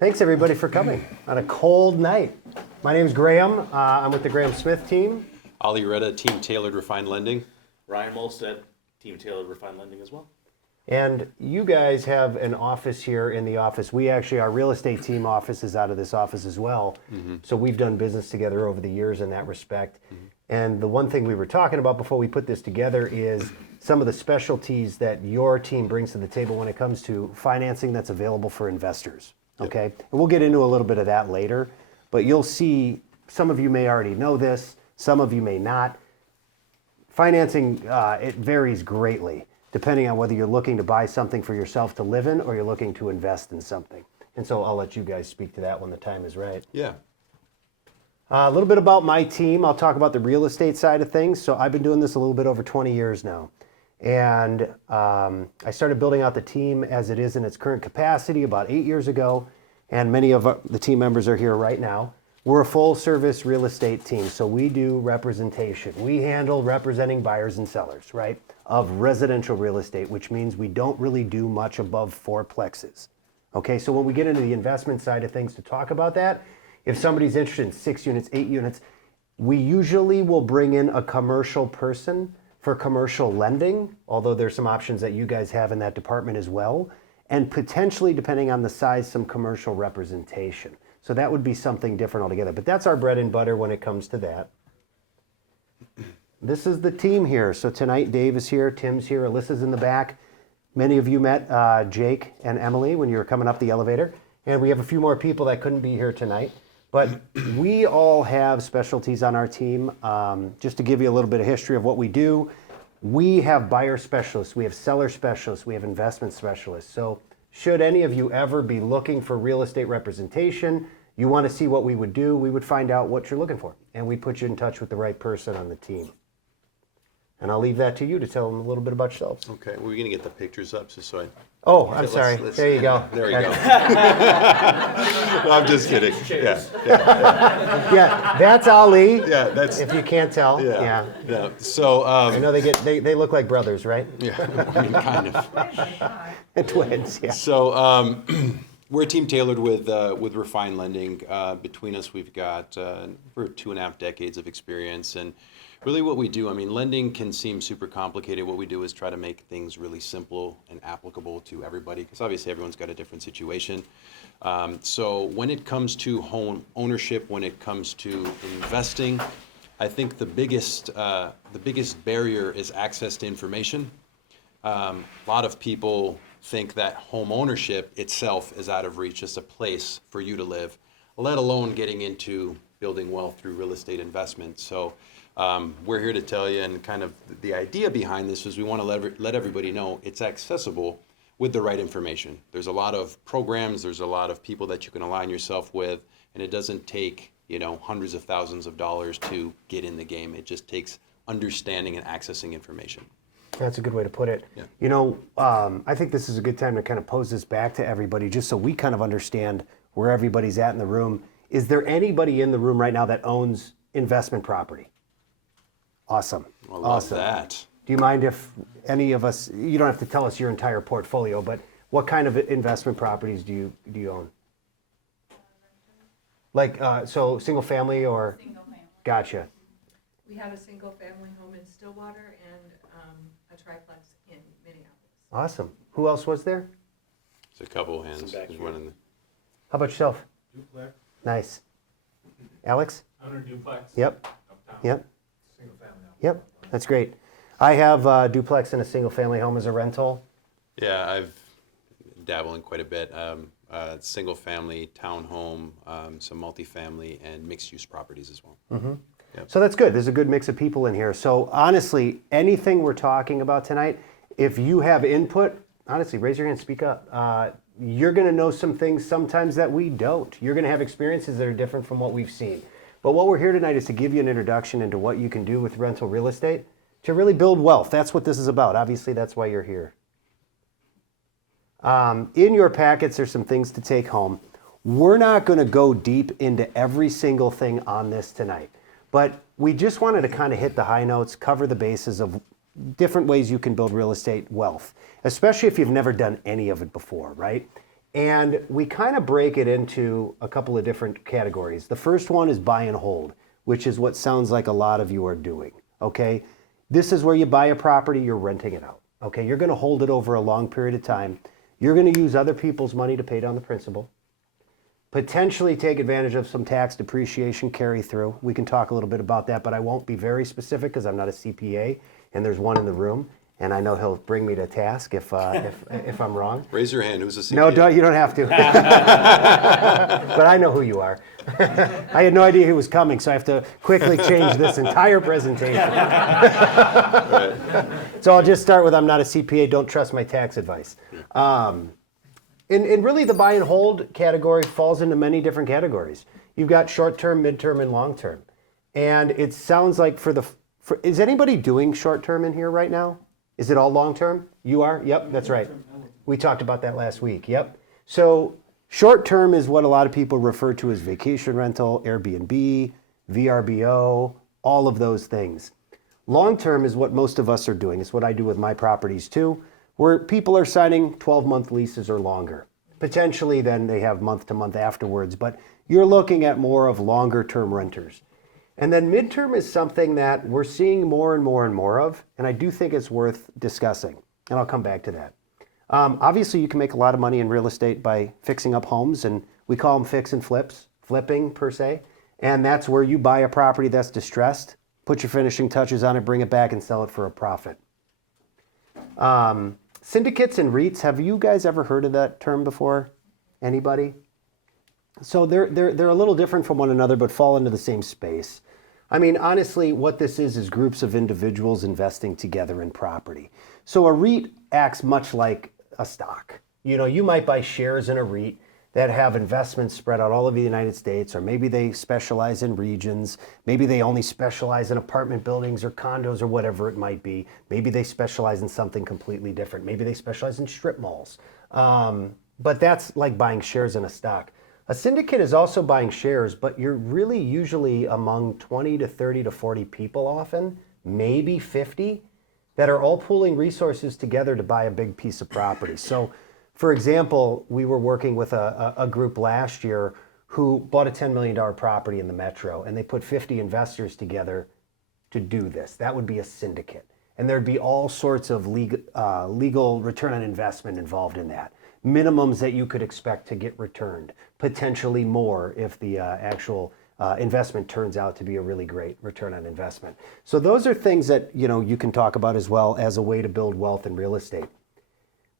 Thanks everybody for coming on a cold night. My name is Graham. I'm with the Graham Smith team. Ali Retta, Team Tailored Refined Lending. Ryan Molstead, Team Tailored Refined Lending as well. And you guys have an office here in the office. Our real estate team office is out of this office as well. So we've done business together over the years in that respect. And the one thing we were talking about before we put this together is some of the specialties that your team brings to the table when it comes to financing that's available for investors. Okay, and we'll get into a little bit of that later, but you'll see, some of you may already know this, some of you may not. Financing, it varies greatly depending on whether you're looking to buy something for yourself to live in or you're looking to invest in something. And so I'll let you guys speak to that when the time is right. Yeah. A little bit about my team. I'll talk about the real estate side of things. So I've been doing this a little bit over 20 years now. And I started building out the team as it is in its current capacity about 8 years ago. And many of the team members are here right now. We're a full service real estate team. So we do representation. We handle representing buyers and sellers, right, of residential real estate, which means we don't really do much above fourplexes. Okay, so when we get into the investment side of things to talk about that, if somebody's interested in 6 units, 8 units, we usually will bring in a commercial person for commercial lending, although there's some options that you guys have in that department as well, and potentially, depending on the size, some commercial representation. So that would be something different altogether. But that's our bread and butter when it comes to that. This is the team here. So tonight, Dave is here, Tim's here, Alyssa's in the back. Many of you met Jake and Emily when you were coming up the elevator. And we have a few more people that couldn't be here tonight. But we all have specialties on our team. Just to give you a little bit of history of what we do, we have buyer specialists, we have seller specialists, we have investment specialists. So should any of you ever be looking for real estate representation, you want to see what we would do, we would find out what you're looking for. And we put you in touch with the right person on the team. And I'll leave that to you to tell them a little bit about yourselves. Okay, we're going to get the pictures up just so I... Oh, I'm sorry. There you go. There you go. No, I'm just kidding. Yeah. Yeah, that's Ali. Yeah, that's... If you can't tell. Yeah. So... I know they look like brothers, right? Yeah, kind of. Twins, yeah. So we're Team Tailored with Refined Lending. Between us, we've got over 2.5 decades of experience. And really what we do, I mean, lending can seem super complicated. What we do is try to make things really simple and applicable to everybody, because obviously everyone's got a different situation. So when it comes to home ownership, when it comes to investing, I think the biggest barrier is access to information. A lot of people think that home ownership itself is out of reach, just a place for you to live, let alone getting into building wealth through real estate investment. So we're here to tell you, and kind of the idea behind this is we want to let everybody know it's accessible with the right information. There's a lot of programs, there's a lot of people that you can align yourself with, and it doesn't take, hundreds of thousands of dollars to get in the game. It just takes understanding and accessing information. That's a good way to put it. Yeah. I think this is a good time to kind of pose this back to everybody, just so we kind of understand where everybody's at in the room. Is there anybody in the room right now that owns investment property? Awesome. I love that. Do you mind if any of us, you don't have to tell us your entire portfolio, but what kind of investment properties do you own? Like, so single family or? Single family. Gotcha. We have a single family home in Stillwater and a triplex in Minneapolis. Awesome. Who else was there? It's a couple of hands. Some back There's here. one in the... How about yourself? Duplex, Nice. Alex? under duplex. Yep. Uptown. Yep. Single family. Yep. That's great. I have a duplex and a single family home as a rental. Yeah, I've dabbled in quite a bit. Single family, townhome, some multifamily, and mixed use properties as well. So that's good. There's a good mix of people in here. So honestly, anything we're talking about tonight, if you have input, honestly, raise your hand, speak up. You're going to know some things sometimes that we don't. You're going to have experiences that are different from what we've seen. But what we're here tonight is to give you an introduction into what you can do with rental real estate to really build wealth. That's what this is about. Obviously, that's why you're here. In your packets, there's some things to take home. We're not going to go deep into every single thing on this tonight, but we just wanted to kind of hit the high notes, cover the bases of different ways you can build real estate wealth, especially if you've never done any of it before, right? And we kind of break it into a couple of different categories. The first one is buy and hold, which is what sounds like a lot of you are doing, okay? This is where you buy a property, you're renting it out, okay? You're gonna hold it over a long period of time. You're gonna use other people's money to pay down the principal, potentially take advantage of some tax depreciation carry through. We can talk a little bit about that, but I won't be very specific because I'm not a CPA, and there's one in the room, and I know he'll bring me to task if I'm wrong. Raise your hand. Who's a CPA? No, you don't have to. But I know who you are. I had no idea he was coming, so I have to quickly change this entire presentation. So I'll just start with I'm not a CPA, don't trust my tax advice. And really the buy and hold category falls into many different categories. You've got short-term, mid-term, and long-term. And it sounds like is anybody doing short-term in here right now? Is it all long-term? You are? Yep, that's right. We talked about that last week, yep. So short-term is what a lot of people refer to as vacation rental, Airbnb, VRBO, all of those things. Long-term is what most of us are doing. It's what I do with my properties too, where people are signing 12-month leases or longer. Potentially then they have month-to-month afterwards, but you're looking at more of longer-term renters. And then midterm is something that we're seeing more and more and more of, and I do think it's worth discussing, and I'll come back to that. Obviously, you can make a lot of money in real estate by fixing up homes, and we call them fix and flips, flipping per se, and that's where you buy a property that's distressed, put your finishing touches on it, bring it back, and sell it for a profit. Syndicates and REITs, have you guys ever heard of that term before? Anybody? So they're a little different from one another, but fall into the same space. I mean, honestly, what this is groups of individuals investing together in property. So a REIT acts much like a stock. You know, you might buy shares in a REIT that have investments spread out all over the United States, or maybe they specialize in regions. Maybe they only specialize in apartment buildings or condos or whatever it might be. Maybe they specialize in something completely different. Maybe they specialize in strip malls. But that's like buying shares in a stock. A syndicate is also buying shares, but you're really usually among 20 to 30 to 40 people often, maybe 50, that are all pooling resources together to buy a big piece of property. So, for example, we were working with a group last year who bought a $10 million property in the metro, and they put 50 investors together to do this. That would be a syndicate. And there'd be all sorts of legal return on investment involved in that. Minimums that you could expect to get returned, potentially more if the actual investment turns out to be a really great return on investment. So those are things that you can talk about as well as a way to build wealth in real estate.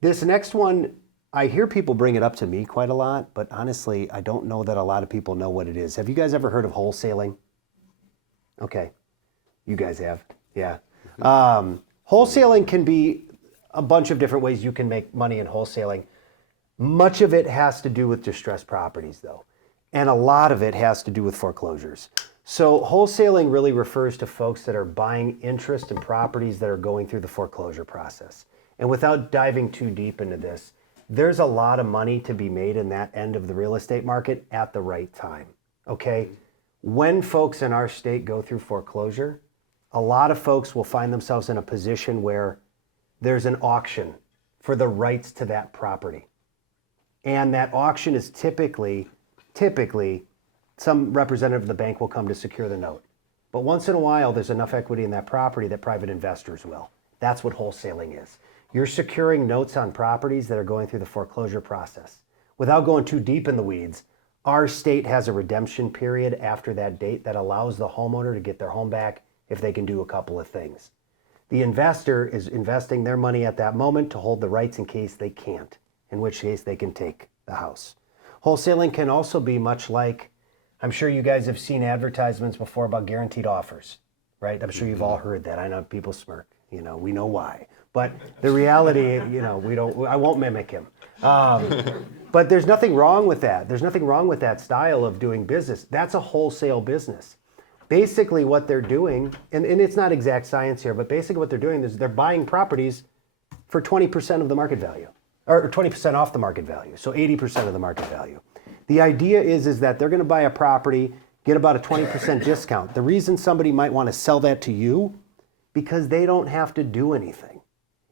This next one, I hear people bring it up to me quite a lot, but honestly, I don't know that a lot of people know what it is. Have you guys ever heard of wholesaling? Okay, you guys have, yeah. Wholesaling can be a bunch of different ways you can make money in wholesaling. Much of it has to do with distressed properties though, and a lot of it has to do with foreclosures. So wholesaling really refers to folks that are buying interest in properties that are going through the foreclosure process. And without diving too deep into this, there's a lot of money to be made in that end of the real estate market at the right time, okay? When folks in our state go through foreclosure, a lot of folks will find themselves in a position where there's an auction for the rights to that property. And that auction is typically, some representative of the bank will come to secure the note. But once in a while, there's enough equity in that property that private investors will. That's what wholesaling is. You're securing notes on properties that are going through the foreclosure process. Without going too deep in the weeds, our state has a redemption period after that date that allows the homeowner to get their home back if they can do a couple of things. The investor is investing their money at that moment to hold the rights in case they can't, in which case they can take the house. Wholesaling can also be much like, I'm sure you guys have seen advertisements before about guaranteed offers, right? I'm sure you've all heard that. I know people smirk, we know why. But the reality, I won't mimic him. But there's nothing wrong with that. There's nothing wrong with that style of doing business. That's a wholesale business. Basically what they're doing, and it's not exact science here, but basically what they're doing is they're buying properties for 20% of the market value, or 20% off the market value, so 80% of the market value. The idea is that they're gonna buy a property, get about a 20% discount. The reason somebody might wanna sell that to you, because they don't have to do anything.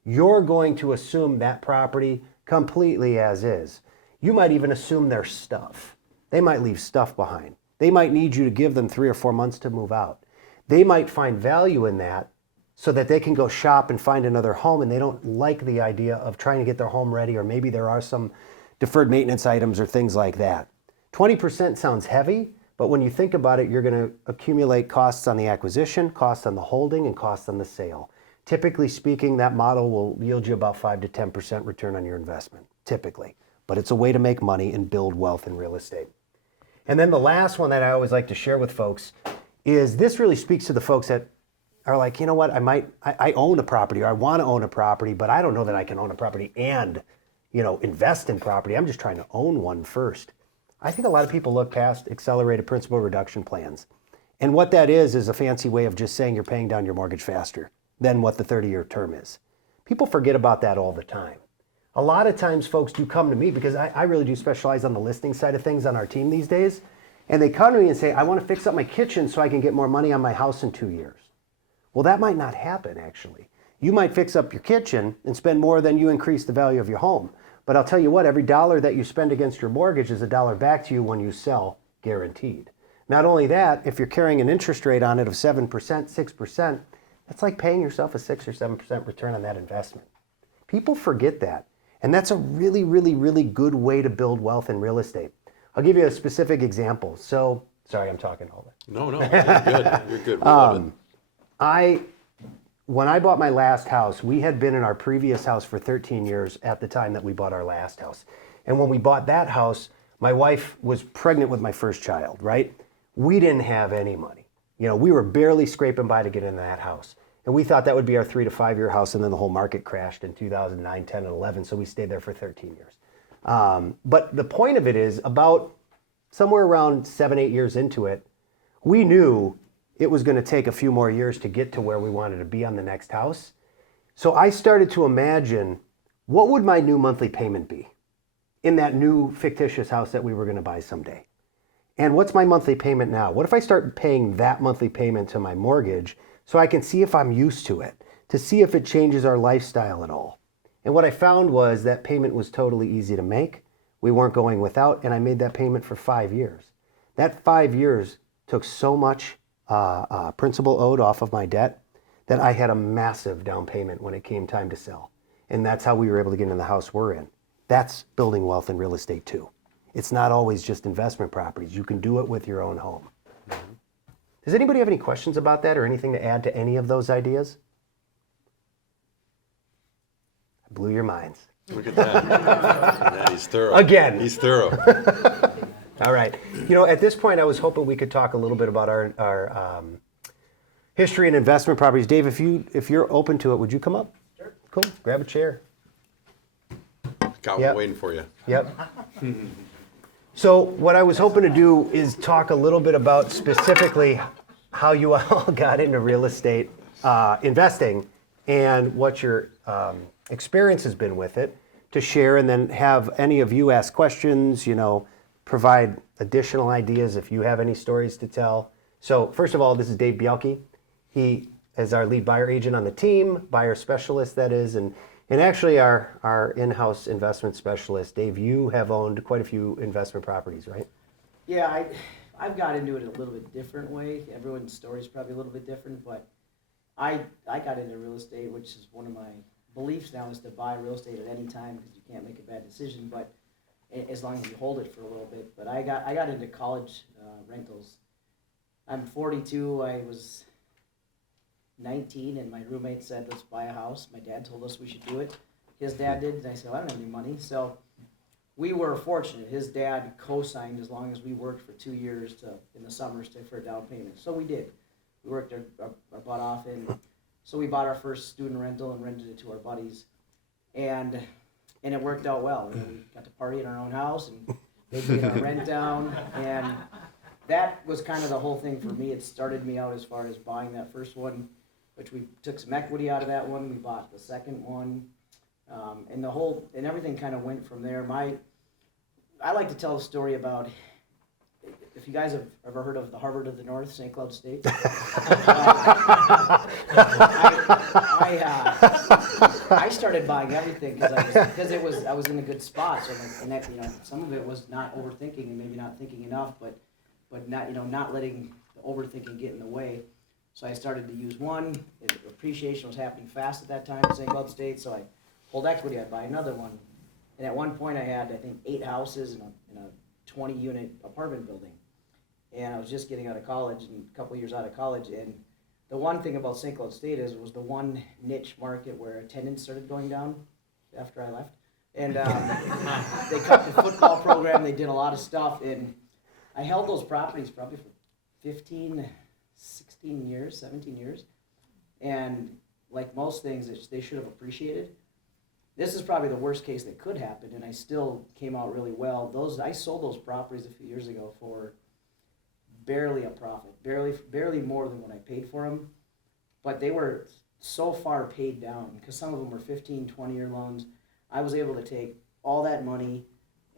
You're going to assume that property completely as is. You might even assume their stuff. They might leave stuff behind. They might need you to give them 3 or 4 months to move out. They might find value in that so that they can go shop and find another home, and they don't like the idea of trying to get their home ready, or maybe there are some deferred maintenance items or things like that. 20% sounds heavy, but when you think about it, you're going to accumulate costs on the acquisition, costs on the holding, and costs on the sale. Typically speaking, that model will yield you about 5 to 10% return on your investment, typically. But it's a way to make money and build wealth in real estate. And then the last one that I always like to share with folks is this really speaks to the folks that are like, you know what, I own a property, or I want to own a property, but I don't know that I can own a property and, invest in property. I'm just trying to own one first. I think a lot of people look past accelerated principal reduction plans. And what that is a fancy way of just saying you're paying down your mortgage faster than what the 30-year term is. People forget about that all the time. A lot of times folks do come to me because I really do specialize on the listing side of things on our team these days. And they come to me and say, I want to fix up my kitchen so I can get more money on my house in 2 years. Well, that might not happen, actually. You might fix up your kitchen and spend more than you increase the value of your home. But I'll tell you what, every dollar that you spend against your mortgage is a dollar back to you when you sell, guaranteed. Not only that, if you're carrying an interest rate on it of 7%, 6%, that's like paying yourself a 6 or 7% return on that investment. People forget that. And that's a really, really, really good way to build wealth in real estate. I'll give you a specific example. So, sorry, I'm talking all that. No, you're good. You're good. We love it. When I bought my last house, we had been in our previous house for 13 years at the time that we bought our last house. And when we bought that house, my wife was pregnant with my first child, right? We didn't have any money. We were barely scraping by to get into that house. And we thought that would be our 3 to 5 year house, and then the whole market crashed in 2009, 10, and 11, so we stayed there for 13 years. But the point of it is, about somewhere around 7, 8 years into it, we knew it was going to take a few more years to get to where we wanted to be on the next house. So I started to imagine, what would my new monthly payment be in that new fictitious house that we were going to buy someday? And what's my monthly payment now? What if I start paying that monthly payment to my mortgage so I can see if I'm used to it, to see if it changes our lifestyle at all? And what I found was that payment was totally easy to make. We weren't going without, and I made that payment for 5 years. That 5 years took so much principal owed off of my debt that I had a massive down payment when it came time to sell. And that's how we were able to get in the house we're in. That's building wealth in real estate too. It's not always just investment properties. You can do it with your own home. Mm-hmm. Does anybody have any questions about that or anything to add to any of those ideas? I blew your minds. Look at that. Man, he's thorough. Again. He's thorough. All right. At this point, I was hoping we could talk a little bit about our history and investment properties. Dave, if you're open to it, would you come up? Sure. Cool. Grab a chair. Got Yep. one waiting for you. Yep. So what I was hoping to do is talk a little bit about specifically how you all got into real estate investing and what your experience has been with it to share, and then have any of you ask questions, provide additional ideas if you have any stories to tell. So first of all, this is Dave Bielke. He is our lead buyer agent on the team, buyer specialist that is, and actually our in-house investment specialist. Dave, you have owned quite a few investment properties, right? Yeah, I've got into it a little bit different way. Everyone's story is probably a little bit different, but I got into real estate, which is one of my beliefs now, is to buy real estate at any time because you can't make a bad decision, but as long as you hold it for a little bit. But I got into college rentals. I'm 42. I was 19, and my roommate said, let's buy a house. My dad told us we should do it. His dad did, and I said, well, I don't have any money. So we were fortunate. His dad co-signed as long as we worked for 2 years in the summers for a down payment. So we did. We worked our butt off, and so we bought our first student rental and rented it to our buddies. And it worked out well. We got to party in our own house, and they paid our rent down, and that was kind of the whole thing for me. It started me out as far as buying that first one, which we took some equity out of that one. We bought the second one, and everything kind of went from there. I like to tell a story about, if if you guys have ever heard of the Harvard of the North, St. Cloud State, I started buying everything because I was in a good spot. So and that, some of it was not overthinking and maybe not thinking enough, but not not letting the overthinking get in the way. So I started to use one. Appreciation was happening fast at that time at St. Cloud State, so I pulled equity. I'd buy another one. And at one point I had, I think, 8 houses in a 20-unit apartment building. And I was just getting out of college, and a couple years out of college. And the one thing about St. Cloud State is it was the one niche market where attendance started going down after I left. And they cut the football program. They did a lot of stuff. And I held those properties probably for 15, 16 years, 17 years. And like most things, they should have appreciated. This is probably the worst case that could happen, and I still came out really well. I sold those properties a few years ago for barely a profit, barely more than what I paid for them. But they were so far paid down because some of them were 15, 20-year loans. I was able to take all that money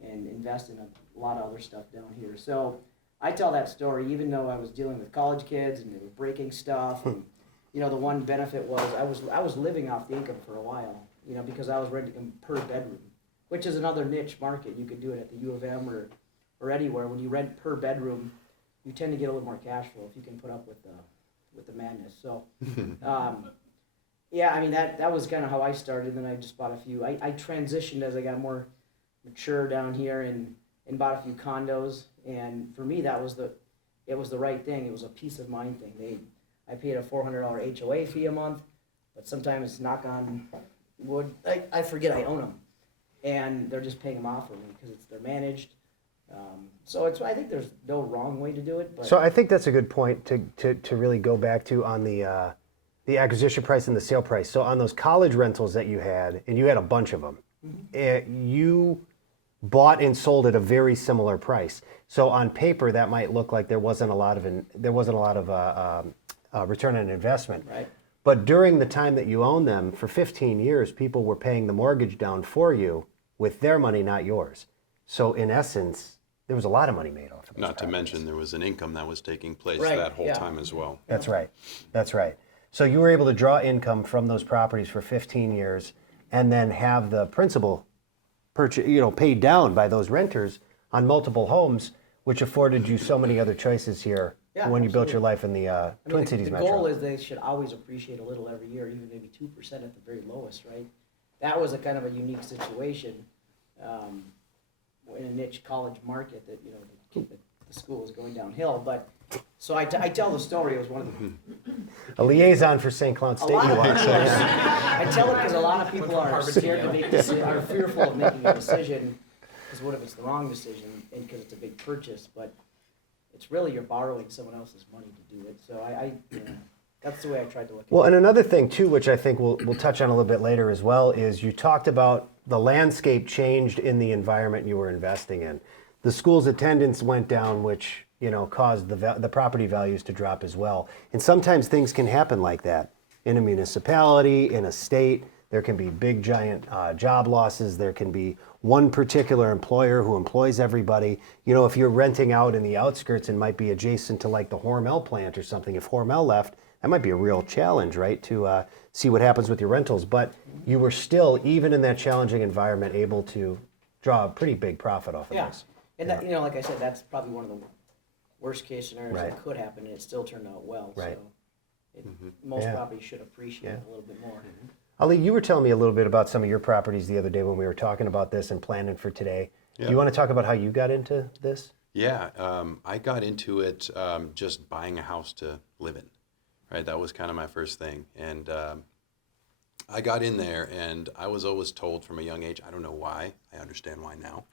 and invest in a lot of other stuff down here. So I tell that story even though I was dealing with college kids and they were breaking stuff. And, the one benefit was I was living off the income for a while. Because I was renting them per bedroom, which is another niche market. You could do it at the U of M or anywhere. When you rent per bedroom, you tend to get a little more cash flow if you can put up with the madness. So, yeah, I mean that was kind of how I started. Then I just bought a few. I transitioned as I got more mature down here and bought a few condos. And for me, it was the right thing. It was a peace of mind thing. I paid a $400 HOA fee a month, but sometimes knock on wood, I forget I own them, and they're just paying them off for me because they're managed. So I think there's no wrong way to do it. But So I think that's a good point to really go back to on the acquisition price and the sale price. So on those college rentals that you had, and you had a bunch of them, you bought and sold at a very similar price. So on paper, that might look like there wasn't a lot of return on investment. Right. But during the time that you owned them, for 15 years, people were paying the mortgage down for you with their money, not yours. So in essence, there was a lot of money made off of those Not to properties. mention there was an income that was taking place Right, that whole yeah. time as well. That's right. That's right. So you were able to draw income from those properties for 15 years and then have the principal paid down by those renters on multiple homes, which afforded you so many other choices here Yeah, when you built your absolutely. life in the Twin Cities the metro. goal is they should always appreciate a little every year, even maybe 2% at the very lowest, right? That was a kind of a unique situation in a niche college market that the school was going downhill. But so I tell the story. It was one of the A liaison for St. Cloud State, lot you of are. people So, I tell it because a lot of people are scared to make are fearful of making a decision because what if it's the wrong decision and because it's a big purchase, but it's really you're borrowing someone else's money to do it. So that's the way I tried to look at well, it. and another thing too, which I think we'll touch on a little bit later as well, is you talked about the landscape changed in the environment you were investing in. The school's attendance went down, which caused the property values to drop as well. And sometimes things can happen like that in a municipality, in a state. There can be big, giant job losses. There can be one particular employer who employs everybody. If you're renting out in the outskirts and might be adjacent to like the Hormel plant or something, if Hormel left, that might be a real challenge, right, to see what happens with your rentals. But you were still, even in that challenging environment, able to draw a pretty big profit off of Yeah, this. and that, like I said, that's probably one of the worst case scenarios Right. that could happen, and it still turned out well. Right. So most Yeah. properties should appreciate it a little bit more. Ali, you were telling me a little bit about some of your properties the other day when we were talking about this and planning for today. Yeah. Do you want to talk about how you got into this? Yeah, I got into it just buying a house to live in, right? That was kind of my first thing. And I got in there and I was always told from a young age, I don't know why, I understand why now,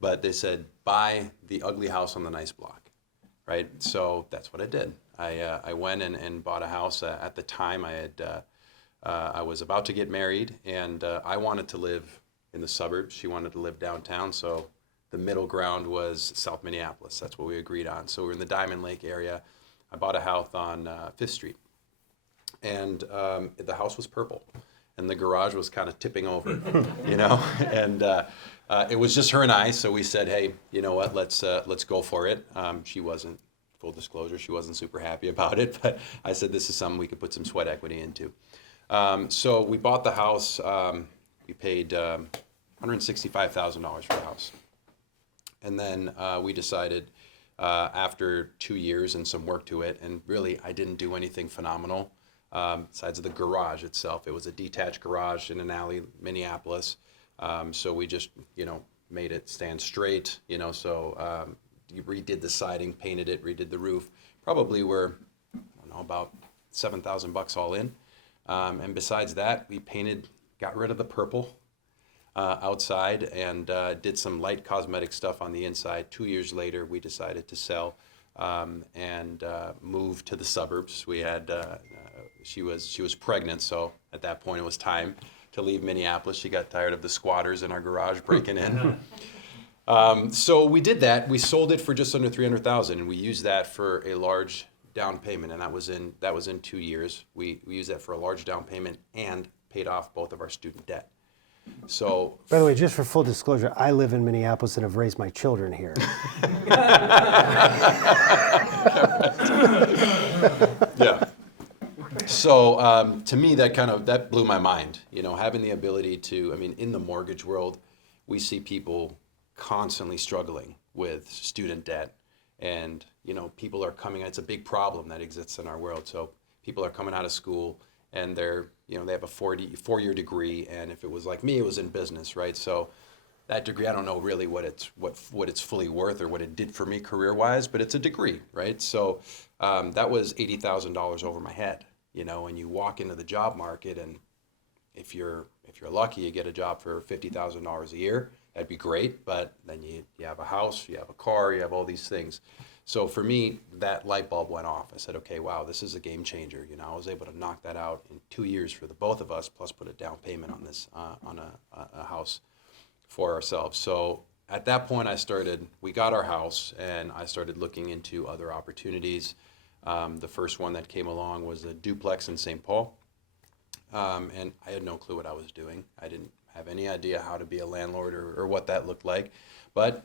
but they said, buy the ugly house on the nice block, right? So that's what I did. I went and bought a house. At the time I was about to get married and I wanted to live in the suburbs. She wanted to live downtown, so the middle ground was South Minneapolis. That's what we agreed on. So we're in the Diamond Lake area. I bought a house on 5th Street, and the house was purple. and the garage was kind of tipping over, and it was just her and I. So we said, hey, you know what? Let's go for it. She wasn't, full disclosure, she wasn't super happy about it, but I said this is something we could put some sweat equity into. So we bought the house. We paid $165,000 for the house, and then we decided. After 2 years and some work to it, and really I didn't do anything phenomenal besides the garage itself. It was a detached garage in an alley, Minneapolis. So we just, made it stand straight, so you redid the siding, painted it, redid the roof. Probably were, I don't know, about $7,000 all in. And besides that, we got rid of the purple outside and did some light cosmetic stuff on the inside. 2 years later, we decided to sell and move to the suburbs. We had she was pregnant, so at that point it was time to leave Minneapolis. She got tired of the squatters in our garage breaking in. So we did that. We sold it for just under $300,000, and we used that for a large down payment, and that was in 2 years. We used that for a large down payment and paid off both of our student debt. So, By the way, just for full disclosure, I live in Minneapolis and have raised my children here. yeah. So to me, that blew my mind. Having the ability to, in the mortgage world, we see people constantly struggling with student debt, and people are coming. It's a big problem that exists in our world. So people are coming out of school and they have a 4-year degree, and if it was like me, it was in business, right? So that degree, I don't know really what it's fully worth or what it did for me career-wise, but it's a degree, right? So that was $80,000 over my head, and you walk into the job market, and if you're lucky, you get a job for $50,000 a year. That'd be great, but then you have a house, you have a car, you have all these things. So for me, that light bulb went off. I said, okay, wow, this is a game changer. I was able to knock that out in 2 years for the both of us, plus put a down payment on this on a house for ourselves. So at that point, we got our house, and I started looking into other opportunities. The first one that came along was a duplex in St. Paul, and I had no clue what I was doing. I didn't have any idea how to be a landlord or what that looked like, but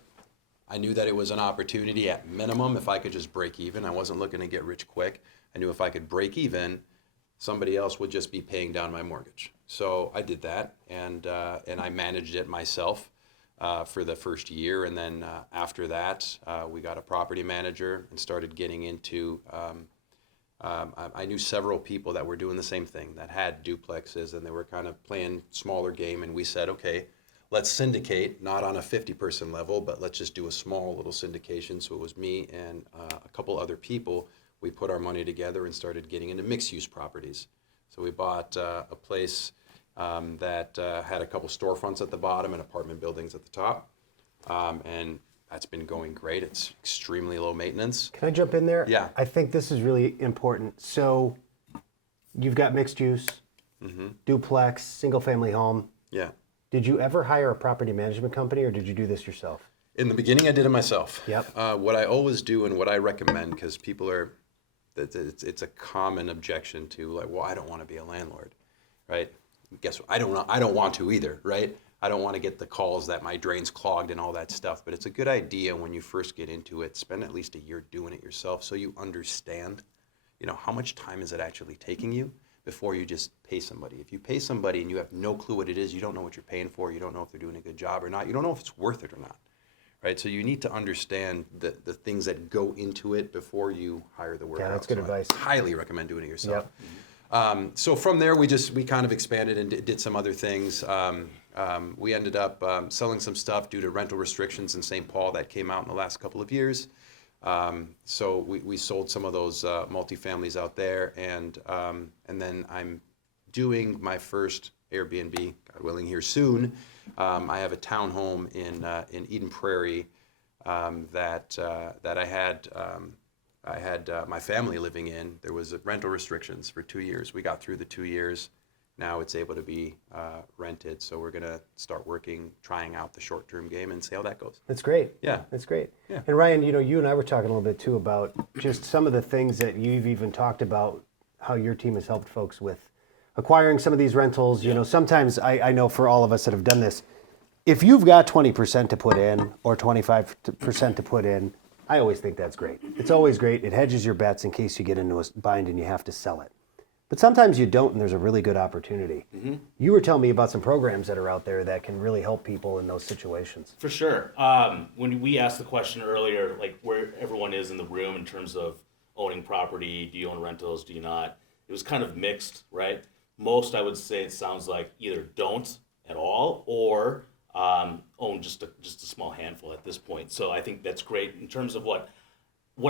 I knew that it was an opportunity at minimum if I could just break even. I wasn't looking to get rich quick. I knew if I could break even, somebody else would just be paying down my mortgage. So I did that, and I managed it myself for the first year. And then after that, we got a property manager and started getting into, I knew several people that were doing the same thing, that had duplexes, and they were kind of playing smaller game. And we said, okay, let's syndicate, not on a 50-person level, but let's just do a small little syndication. So it was me and a couple other people. We put our money together and started getting into mixed-use properties. So we bought a place that had a couple storefronts at the bottom and apartment buildings at the top. And that's been going great. It's extremely low maintenance. Can I jump in there? Yeah. I think this is really important. So you've got mixed use, duplex, single family home. Yeah. Did you ever hire a property management company, or did you do this yourself? In the beginning, I did it myself. Yep. What I always do and what I recommend, because it's a common objection to, like, well, I don't want to be a landlord, right? Guess what? I don't want to either, right? I don't want to get the calls that my drain's clogged and all that stuff. But it's a good idea when you first get into it, spend at least a year doing it yourself so you understand, how much time is it actually taking you before you just pay somebody. If you pay somebody and you have no clue what it is, you don't know what you're paying for, you don't know if they're doing a good job or not, you don't know if it's worth it or not, right? So you need to understand the things that go into it before you hire the worker. Yeah, that's good advice. I highly recommend doing it yourself. Yep. So from there, we kind of expanded and did some other things. We ended up selling some stuff due to rental restrictions in St. Paul that came out in the last couple of years. So we sold some of those multifamilies out there, and then I'm doing my first Airbnb, God willing, here soon. I have a townhome in Eden Prairie that I had my family living in. There was rental restrictions for 2 years. We got through the 2 years. Now it's able to be rented. So we're going to start trying out the short-term game and see how that goes. That's great. Yeah. That's great. Yeah. And Ryan, you and I were talking a little bit too about just some of the things that you've even talked about, how your team has helped folks with acquiring some of these rentals, you know, sometimes I know for all of us that have done this, if you've got 20% to put in or 25% to put in, I always think that's great. It's always great. It hedges your bets in case you get into a bind and you have to sell it. But sometimes you don't, and there's a really good opportunity. You were telling me about some programs that are out there that can really help people in those situations. For sure. When we asked the question earlier, like where everyone is in the room in terms of owning property, do you own rentals, do you not? It was kind of mixed, right? Most, I would say, it sounds like either don't at all or own just a small handful at this point. So I think that's great in terms of what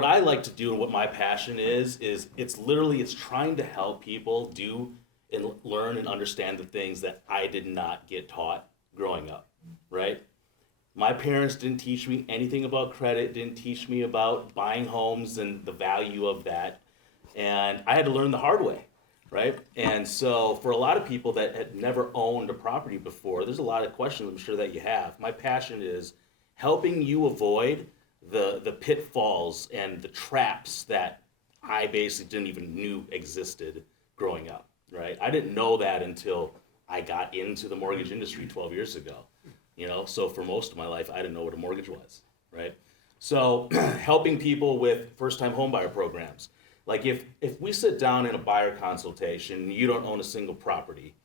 I like to do and what my passion is it's trying to help people do and learn and understand the things that I did not get taught growing up, right? My parents didn't teach me anything about credit, didn't teach me about buying homes and the value of that. And I had to learn the hard way, right? And so for a lot of people that had never owned a property before, there's a lot of questions I'm sure that you have. My passion is helping you avoid the pitfalls and the traps that I basically didn't even knew existed growing up, right? I didn't know that until I got into the mortgage industry 12 years ago, you know? So for most of my life, I didn't know what a mortgage was, right? So helping people with first-time homebuyer programs. Like if we sit down in a buyer consultation, you don't own a single property,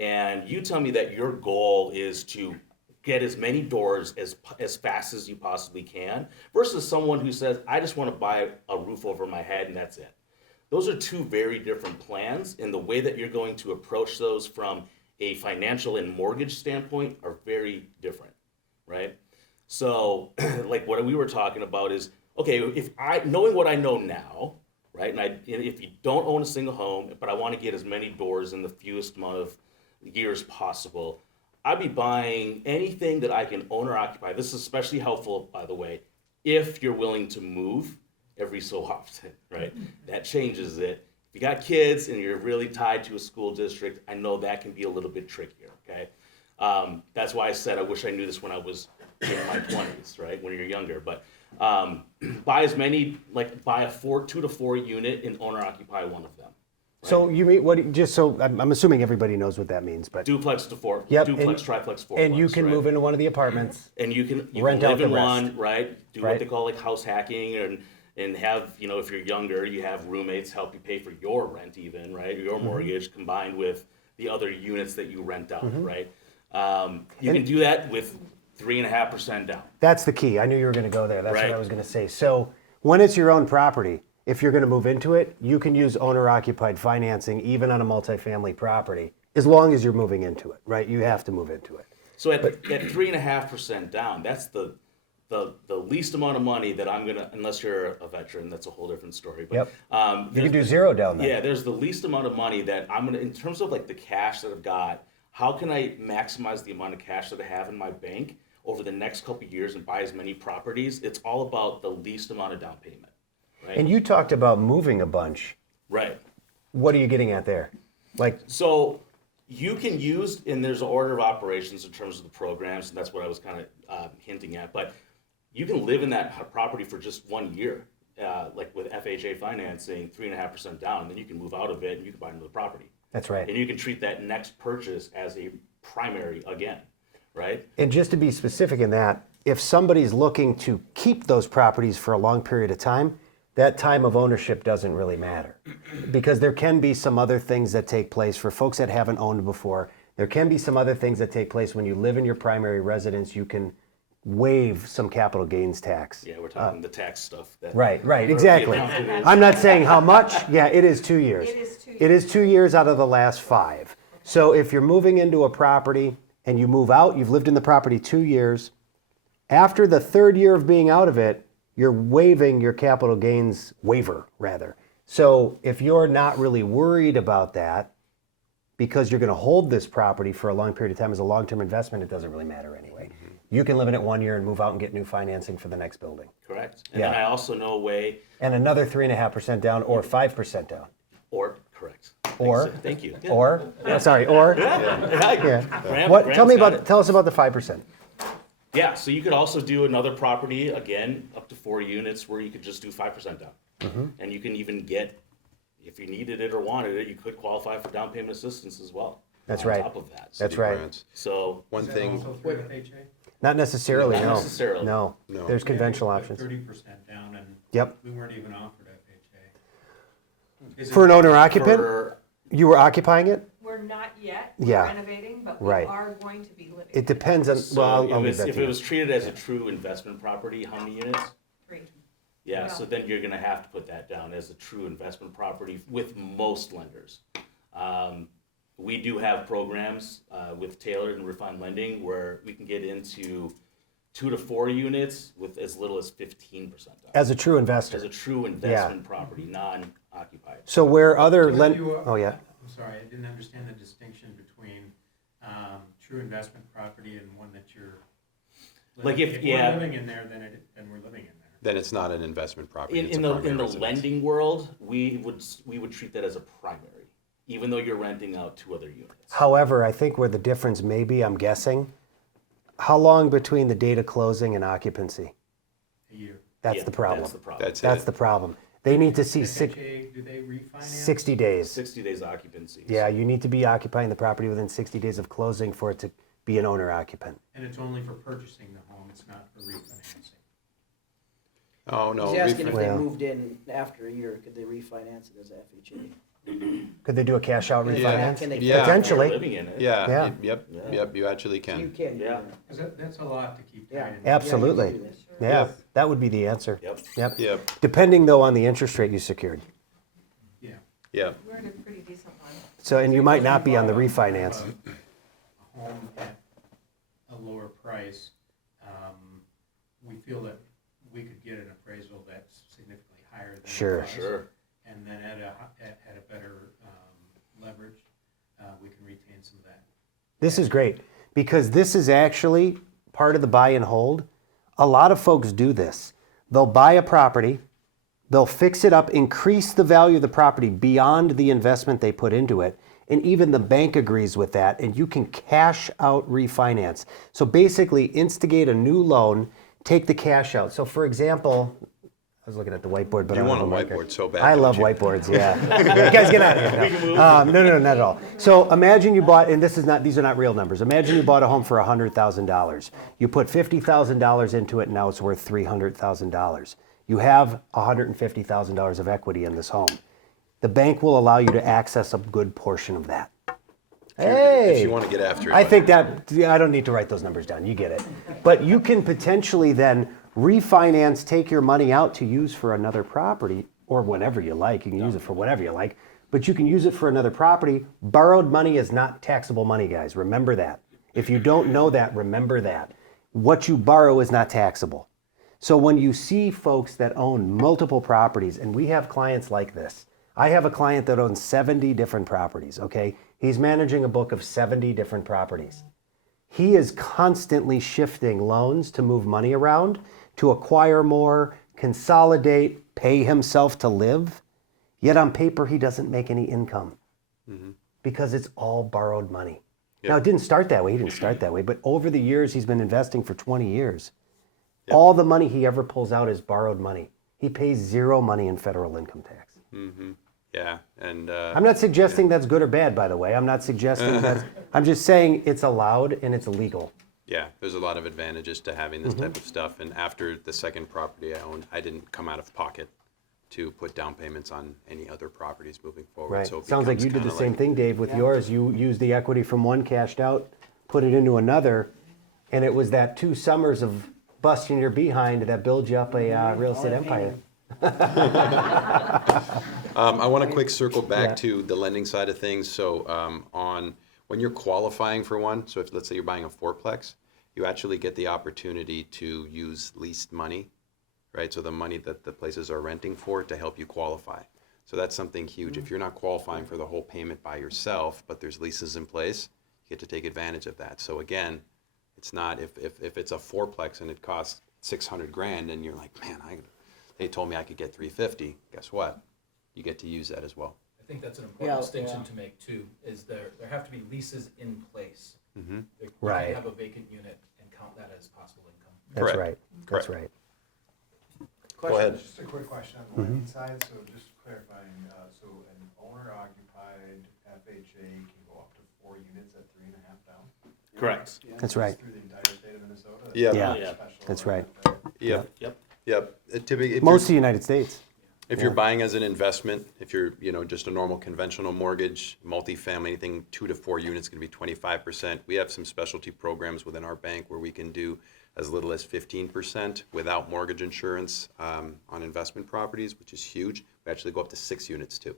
and you tell me that your goal is to get as many doors as fast as you possibly can versus someone who says, I just want to buy a roof over my head and that's it. Those are two very different plans, and the way that you're going to approach those from a financial and mortgage standpoint are very different, right? So like what we were talking about is, okay, knowing what I know now, right? And if you don't own a single home, but I want to get as many doors in the fewest amount of years possible, I'd be buying anything that I can own or occupy. This is especially helpful, by the way, if you're willing to move every so often, right? That changes it. If you got kids and you're really tied to a school district, I know that can be a little bit trickier, okay? That's why I said I wish I knew this when I was in my 20s, right? When you're younger. But buy as many, like buy a 2 to 4 unit and own or occupy one of them. So you mean what? Just so I'm assuming everybody knows what that means, but Duplex to four, Yep, duplex, triplex, fourplex. and you can right? move into one of the apartments. And you can rent out live the in rest. one, right? Do Right. what they call like house hacking, and have, you know, if you're younger, you have roommates help you pay for your rent even, right? Your mortgage combined with the other units that you rent out, right? You can do that with 3.5% down. That's the key. I knew you were going to go there. That's Right. what I was going to say. So when it's your own property, if you're going to move into it, you can use owner-occupied financing even on a multifamily property, as long as you're moving into it, right? You have to move into it. So at 3.5% down, that's the least amount of money that I'm gonna, unless you're a veteran, that's a whole different story. But, Yep. You can do zero down there. Yeah, there's the least amount of money that I'm gonna, in terms of like the cash that I've got, how can I maximize the amount of cash that I have in my bank over the next couple of years and buy as many properties? It's all about the least amount of down payment, right? And you talked about moving a bunch. Right. What are you getting at there? Like, So you can use, and there's an order of operations in terms of the programs, and that's what I was kind of hinting at, but you can live in that property for just 1 year, like with FHA financing, 3.5% down, and then you can move out of it and you can buy another property. that's right. And you can treat that next purchase as a primary again, right? And just to be specific in that, if somebody's looking to keep those properties for a long period of time, that time of ownership doesn't really matter. Because there can be some other things that take place for folks that haven't owned before. There can be some other things that take place when you live in your primary residence. You can waive some capital gains tax. Yeah, we're talking the tax stuff. That Right, or the exactly. amount it is. I'm not saying how much. Yeah, it is 2 years. It is 2 It is 2 years out of the last 5. So if you're moving into a property and you move out, you've lived in the property 2 years. After the 3rd year of being out of it, you're waiving your capital gains waiver, rather. So if you're not really worried about that, because you're going to hold this property for a long period of time as a long-term investment, it doesn't really matter anyway. You can live in it 1 year and move out and get new financing for the next building. Correct. And Yeah. then I also know a way, And another 3.5% down or 5% down. correct. Or, Thank you. Yeah. or, sorry, or, Yeah. what, tell us about the 5%. Yeah, so you could also do another property, again, up to 4 units where you could just do 5% down. And you can even get if you needed it or wanted it, you could qualify for down payment assistance as well. That's on right. top of that. That's City right. grants. So One Is that thing, also through FHA? Not necessarily, Not no. necessarily. No. No. There's conventional Yeah, options. 30% down, and Yep. we weren't even offered FHA. Is For it- an owner occupant, for, you were occupying it? We're not yet Yeah. renovating, but we Right. are going to be living. It depends on, so well, I'll leave if that it to you. was treated as a true investment property, how many units? 3. Yeah, Yeah. so then you're gonna have to put that down as a true investment property with most lenders. We do have programs with tailored and refined lending where we can get into 2 to 4 units with as little as 15% down. As a true As investor. a true investment property, non-occupied. So where other So if lend, you, oh yeah, I'm sorry, I didn't understand the distinction between true investment property and one that you're. Like living- if- we're yeah. living in there, then we're living in there. then it's not an investment property. In, it's in a the primary in the residence. lending world, we would treat that as a primary, even though you're renting out 2 other units. however, I think where the difference may be, I'm guessing, how long between the date of closing and occupancy? A year. That's Yeah, the problem. That's the problem. That's it. the problem. They need to see FHA, do they refinance? 60 days. 60 days occupancy. Yeah, you need to be occupying the property within 60 days of closing for it to be an owner occupant. And it's only for purchasing the home, it's not for refinancing. Oh, no. He's asking if they Well- moved in after a year, could they refinance it as FHA? Could they do a cash out Yeah. refinance? Can they- Yeah. You're Potentially. living in it. Yeah, Yeah. yep, Yeah. yep, you actually You can. can. do Yeah. that. 'Cause that's a lot to keep Yeah. tied in. Absolutely. Yeah, you can do that. Yeah, that would be the answer. Yep. Yep. Yep, Depending though on the interest rate you secured. Yeah. yep. We're in a pretty decent one. So, and you might not be on the refinance. A home at a lower price, we feel that we could get an appraisal that's significantly higher than. it Sure. was. Sure. And then at a better leverage, we can retain some of that. This is great because this is actually part of the buy and hold. A lot of folks do this. They'll buy a property, they'll fix it up, increase the value of the property beyond the investment they put into it. And even the bank agrees with that, and you can cash out refinance. So basically, instigate a new loan, take the cash out. So, for example, I was looking at the whiteboard, but You I don't want a have marker. whiteboard so bad, I don't love you? whiteboards. Yeah, you guys get out of here. No, not at all. So imagine you bought, and these are not real numbers. Imagine you bought a home for $100,000. You put $50,000 into it, and now it's worth $300,000. You have $150,000 of equity in this home. The bank will allow you to access a good portion of that. If Hey, you want to get after it. I but- think that, I don't need to write those numbers down, you get it. But you can potentially then refinance, take your money out to use for another property, or whatever you like, you can use it for whatever you like, but you can use it for another property. Borrowed money is not taxable money, guys, remember that. If you don't know that, remember that. What you borrow is not taxable. So when you see folks that own multiple properties, and we have clients like this, I have a client that owns 70 different properties, okay? He's managing a book of 70 different properties. He is constantly shifting loans to move money around, to acquire more, consolidate, pay himself to live. Yet on paper, he doesn't make any income because it's all borrowed money. Now, it didn't start that way. He didn't start that way. But over the years, he's been investing for 20 years. All the money he ever pulls out is borrowed money. He pays zero money in federal income tax. Yeah, and I'm not suggesting that's good or bad, by the way. I'm not suggesting that's, I'm just saying it's allowed and it's legal. yeah, there's a lot of advantages to having this type of stuff. And after the second property I owned, I didn't come out of pocket to put down payments on any other properties moving forward. Right. So it Sounds like becomes you did the kinda same like- thing, Dave, with yours. You used the equity from one cashed out, put it into another, and it was that 2 summers of busting your behind that build you up a real estate empire. I want to quick circle back Yeah. to the lending side of things. So on when you're qualifying for one, so if let's say you're buying a fourplex, you actually get the opportunity to use leased money, right? So the money that the places are renting for to help you qualify. So that's something huge. If you're not qualifying for the whole payment by yourself, but there's leases in place, you get to take advantage of that. So again, it's not if it's a fourplex and it costs $600,000 and you're like, man, they told me I could get $350. Guess what? You get to use that as well. I think that's an important Yeah, distinction yeah. to make too, is there have to be leases in place. Mm-hmm. You Right. can't have a vacant unit and count that as possible income. That's Correct. right. That's Correct. right. Go ahead. Just a quick question on the lending side, so just clarifying, so an owner-occupied FHA can go up to 4 units at 3.5 down? Correct. That's right. Through the entire state of Minnesota? Yeah. Yeah, Yeah. Special that's right. event there. Yep. Yep. Yep. Typically, if Most of you're, the United States. if you're buying as an investment, if you're, just a normal conventional mortgage, multifamily, anything 2 to 4 units going to be 25%. We have some specialty programs within our bank where we can do as little as 15% without mortgage insurance on investment properties, which is huge. We actually go up to 6 units too.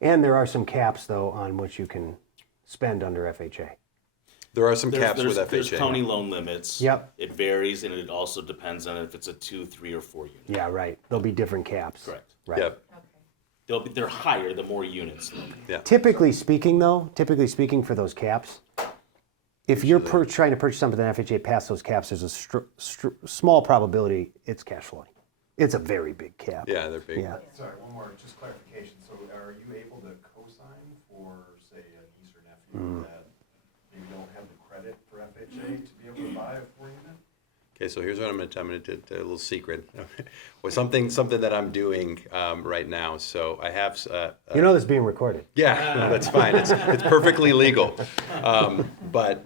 And there are some caps, though, on what you can spend under FHA. There are some caps with There's FHA. county loan limits. Yep. It varies, and it also depends on if it's a 2, 3, or 4 unit. Yeah, right. There'll be different caps. Correct. Right. Yep. Okay. They're higher the more units. Typically speaking, for those caps, if you're trying to purchase something in FHA past those caps, there's a small probability it's cash flowing. It's a very big cap. Yeah, they're big. Yeah. Sorry, one more, just clarification, so are you able to co-sign for, say, a niece or nephew that maybe don't have the credit for FHA to be able to buy a 4 unit? Okay, so here's what I'm gonna do, a little secret. Or something that I'm doing right now. So I have, You know this is being recorded. yeah, no, that's fine. It's perfectly legal. But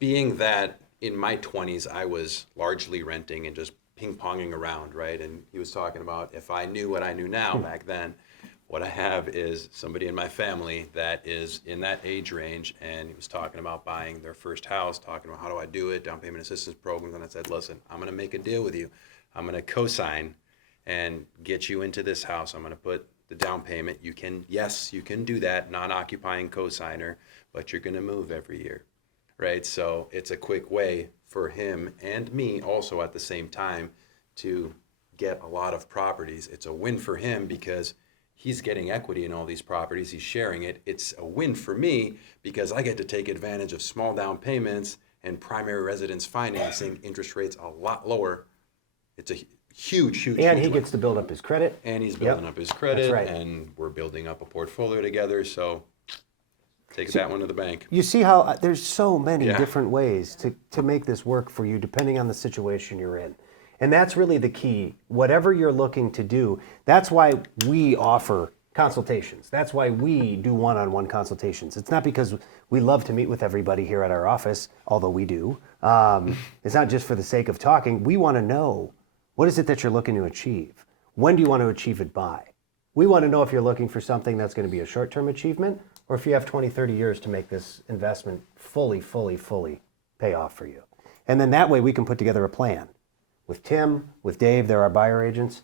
being that in my 20s, I was largely renting and just ping-ponging around, right? And he was talking about if I knew what I knew now back then, what I have is somebody in my family that is in that age range, and he was talking about buying their first house, talking about how do I do it, down payment assistance programs, and I said, listen, I'm gonna make a deal with you. I'm gonna co-sign and get you into this house. I'm gonna put the down payment. You can do that, non-occupying co-signer, but you're gonna move every year, right? So it's a quick way for him and me also at the same time to get a lot of properties. It's a win for him because he's getting equity in all these properties. He's sharing it. It's a win for me because I get to take advantage of small down payments and primary residence financing, interest rates a lot lower. It's a huge And huge he win. gets to build up his credit. And he's building up his credit, right. and we're building up a portfolio together. So take that one to the bank. You see how there's so many Yeah. different ways to make this work for you depending on the situation you're in. And that's really the key. Whatever you're looking to do, that's why we offer consultations. That's why we do one-on-one consultations. It's not because we love to meet with everybody here at our office, although we do. It's not just for the sake of talking. We want to know, what is it that you're looking to achieve? When do you want to achieve it by? We want to know if you're looking for something that's going to be a short-term achievement, or if you have 20, 30 years to make this investment fully pay off for you. And then that way we can put together a plan. With Tim, with Dave, they're our buyer agents.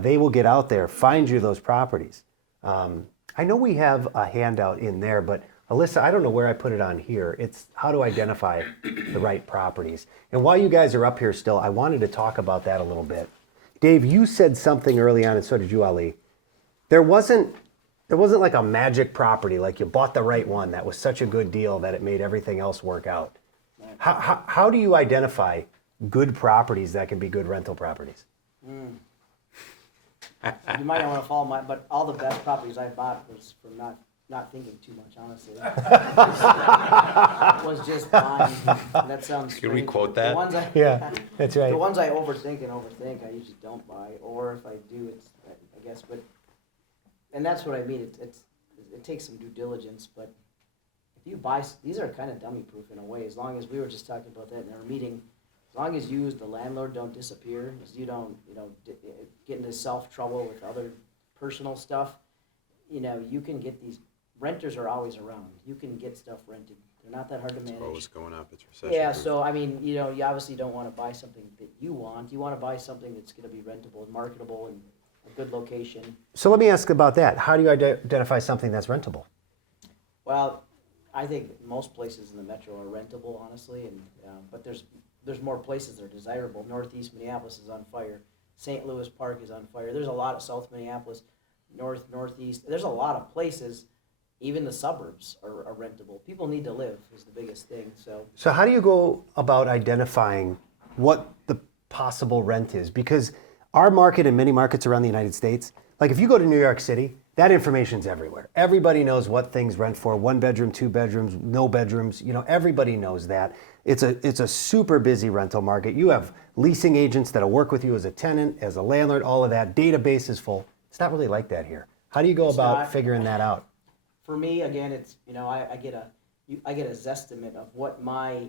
They will get out there, find you those properties. I know we have a handout in there, but Alyssa, I don't know where I put it on here. It's how to identify the right properties. And while you guys are up here still, I wanted to talk about that a little bit. Dave, you said something early on, and so did you, Ali. There wasn't like a magic property, like you bought the right one that was such a good deal that it made everything else work out. How do you identify good properties that can be good rental properties? You might not want to follow but all the best properties I bought was from not thinking too much, honestly. Was just buying. That sounds Can we strange, quote but that? The ones That's right. The ones I overthink, I usually don't buy, or if I do, it's, I guess, and that's what I mean, it takes some due diligence, but if you buy, these are kind of dummy-proof in a way, as long as, we were just talking about that in our meeting, as long as you as the landlord don't disappear, as you don't, get into self-trouble with other personal stuff, you can get these, renters are always around, you can get stuff rented, they're not that hard to manage. It's always going up. It's recession. Yeah, so I mean, you obviously don't want to buy something that you want. You want to buy something that's going to be rentable and marketable and a good location. So let me ask about that. How do you identify something that's rentable? Well, I think most places in the metro are rentable, honestly, and but there's more places that are desirable. Northeast Minneapolis is on fire. St. Louis Park is on fire. There's a lot of South Minneapolis, Northeast. There's a lot of places. Even the suburbs are rentable. People need to live is the biggest thing. So how do you go about identifying what the possible rent is? Because our market and many markets around the United States, like if you go to New York City, that information's everywhere. Everybody knows what things rent for, 1 bedroom, 2 bedrooms, no bedrooms, everybody knows that. It's a super busy rental market. You have leasing agents that'll work with you as a tenant, as a landlord, all of that. Database is full. It's not really like that here. How do you go about not. figuring that out? For me, again, it's, I get a zestimate of what my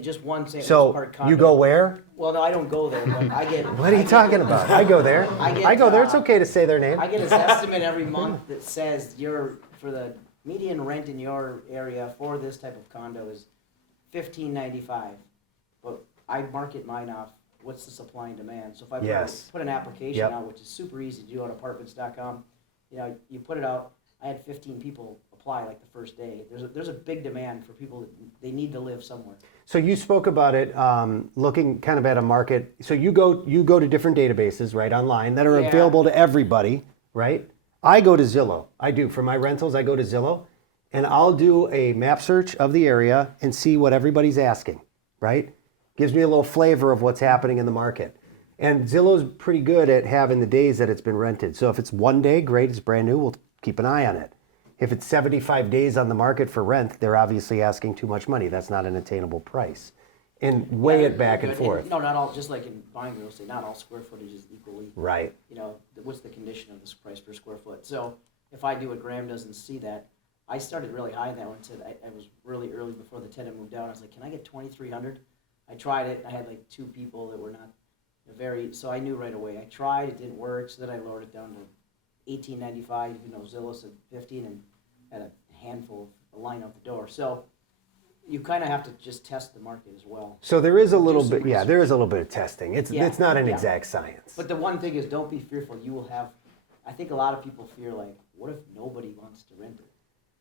just one St. Louis Park So condo. you go where? Well, no, I don't go there, but I get. What are you talking about? I go there. I go there. It's get, okay to say their name. I get a zestimate every month that says for the median rent in your area for this type of condo is $15.95, but I market mine off what's the supply and demand. So if I put an application Yep. out, which is super easy to do on apartments.com, you put it out. I had 15 people apply like the first day. There's a big demand for people that they need to live somewhere. So you spoke about it, looking kind of at a market. So you go to different databases, right, online that are Yeah. available to everybody, right? I go to Zillow. I do for my rentals. I go to Zillow, and I'll do a map search of the area and see what everybody's asking, right? Gives me a little flavor of what's happening in the market. And Zillow's pretty good at having the days that it's been rented. So if it's 1 day, great, it's brand new. We'll keep an eye on it. If it's 75 days on the market for rent, they're obviously asking too much money. That's not an attainable price. And weigh it back and forth. No, not all. Just like in buying real estate, not all square footage is equally. Right. What's the condition of this price per square foot? So if I do it, Graham doesn't see that. I started really high in that one. Said I was really early before the tenant moved down. I was like, can I get 2,300? I tried it. I had like 2 people that were not so I knew right away. I tried. It didn't work. So then I lowered it down to $18.95. Zillow said 15, and had a handful of a line out the door. So you kind of have to just test the market as well. So there is a Do little some bit, research. there is a little bit of testing. It's not an Yeah. exact science. But the one thing is, don't be fearful. You will have. I think a lot of people fear like, what if nobody wants to rent it?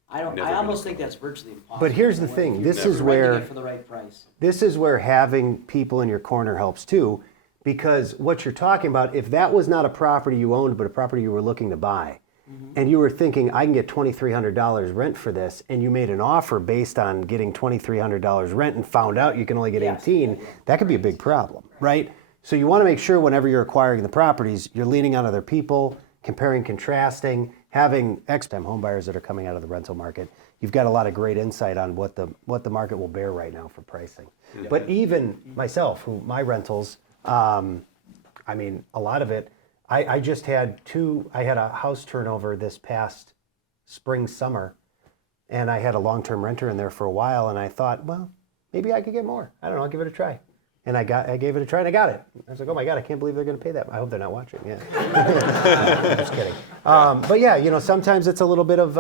I don't. Never I gonna almost go. think that's virtually impossible. But here's the If thing, you're this renting is where- it for the right price. This is where having people in your corner helps too, because what you're talking about, if that was not a property you owned, but a property you were looking to buy, and you were thinking, I can get $2,300 rent for this, and you made an offer based on getting $2,300 rent and found out you can only get Yes. 18, that could be a big problem, right? So you want to make sure whenever you're acquiring the properties, you're leaning on other people, comparing, contrasting, having time home buyers that are coming out of the rental market. You've got a lot of great insight on what the market will bear right now for pricing. But even myself, my rentals, a lot of it, I just had I had a house turnover this past spring, summer, and I had a long-term renter in there for a while, and I thought, well, maybe I could get more. I don't know, I'll give it a try. And I gave it a try and I got it. I was like, oh my God, I can't believe they're going to pay that. I hope they're not watching. Yeah. Just kidding. But yeah, sometimes it's a little bit of,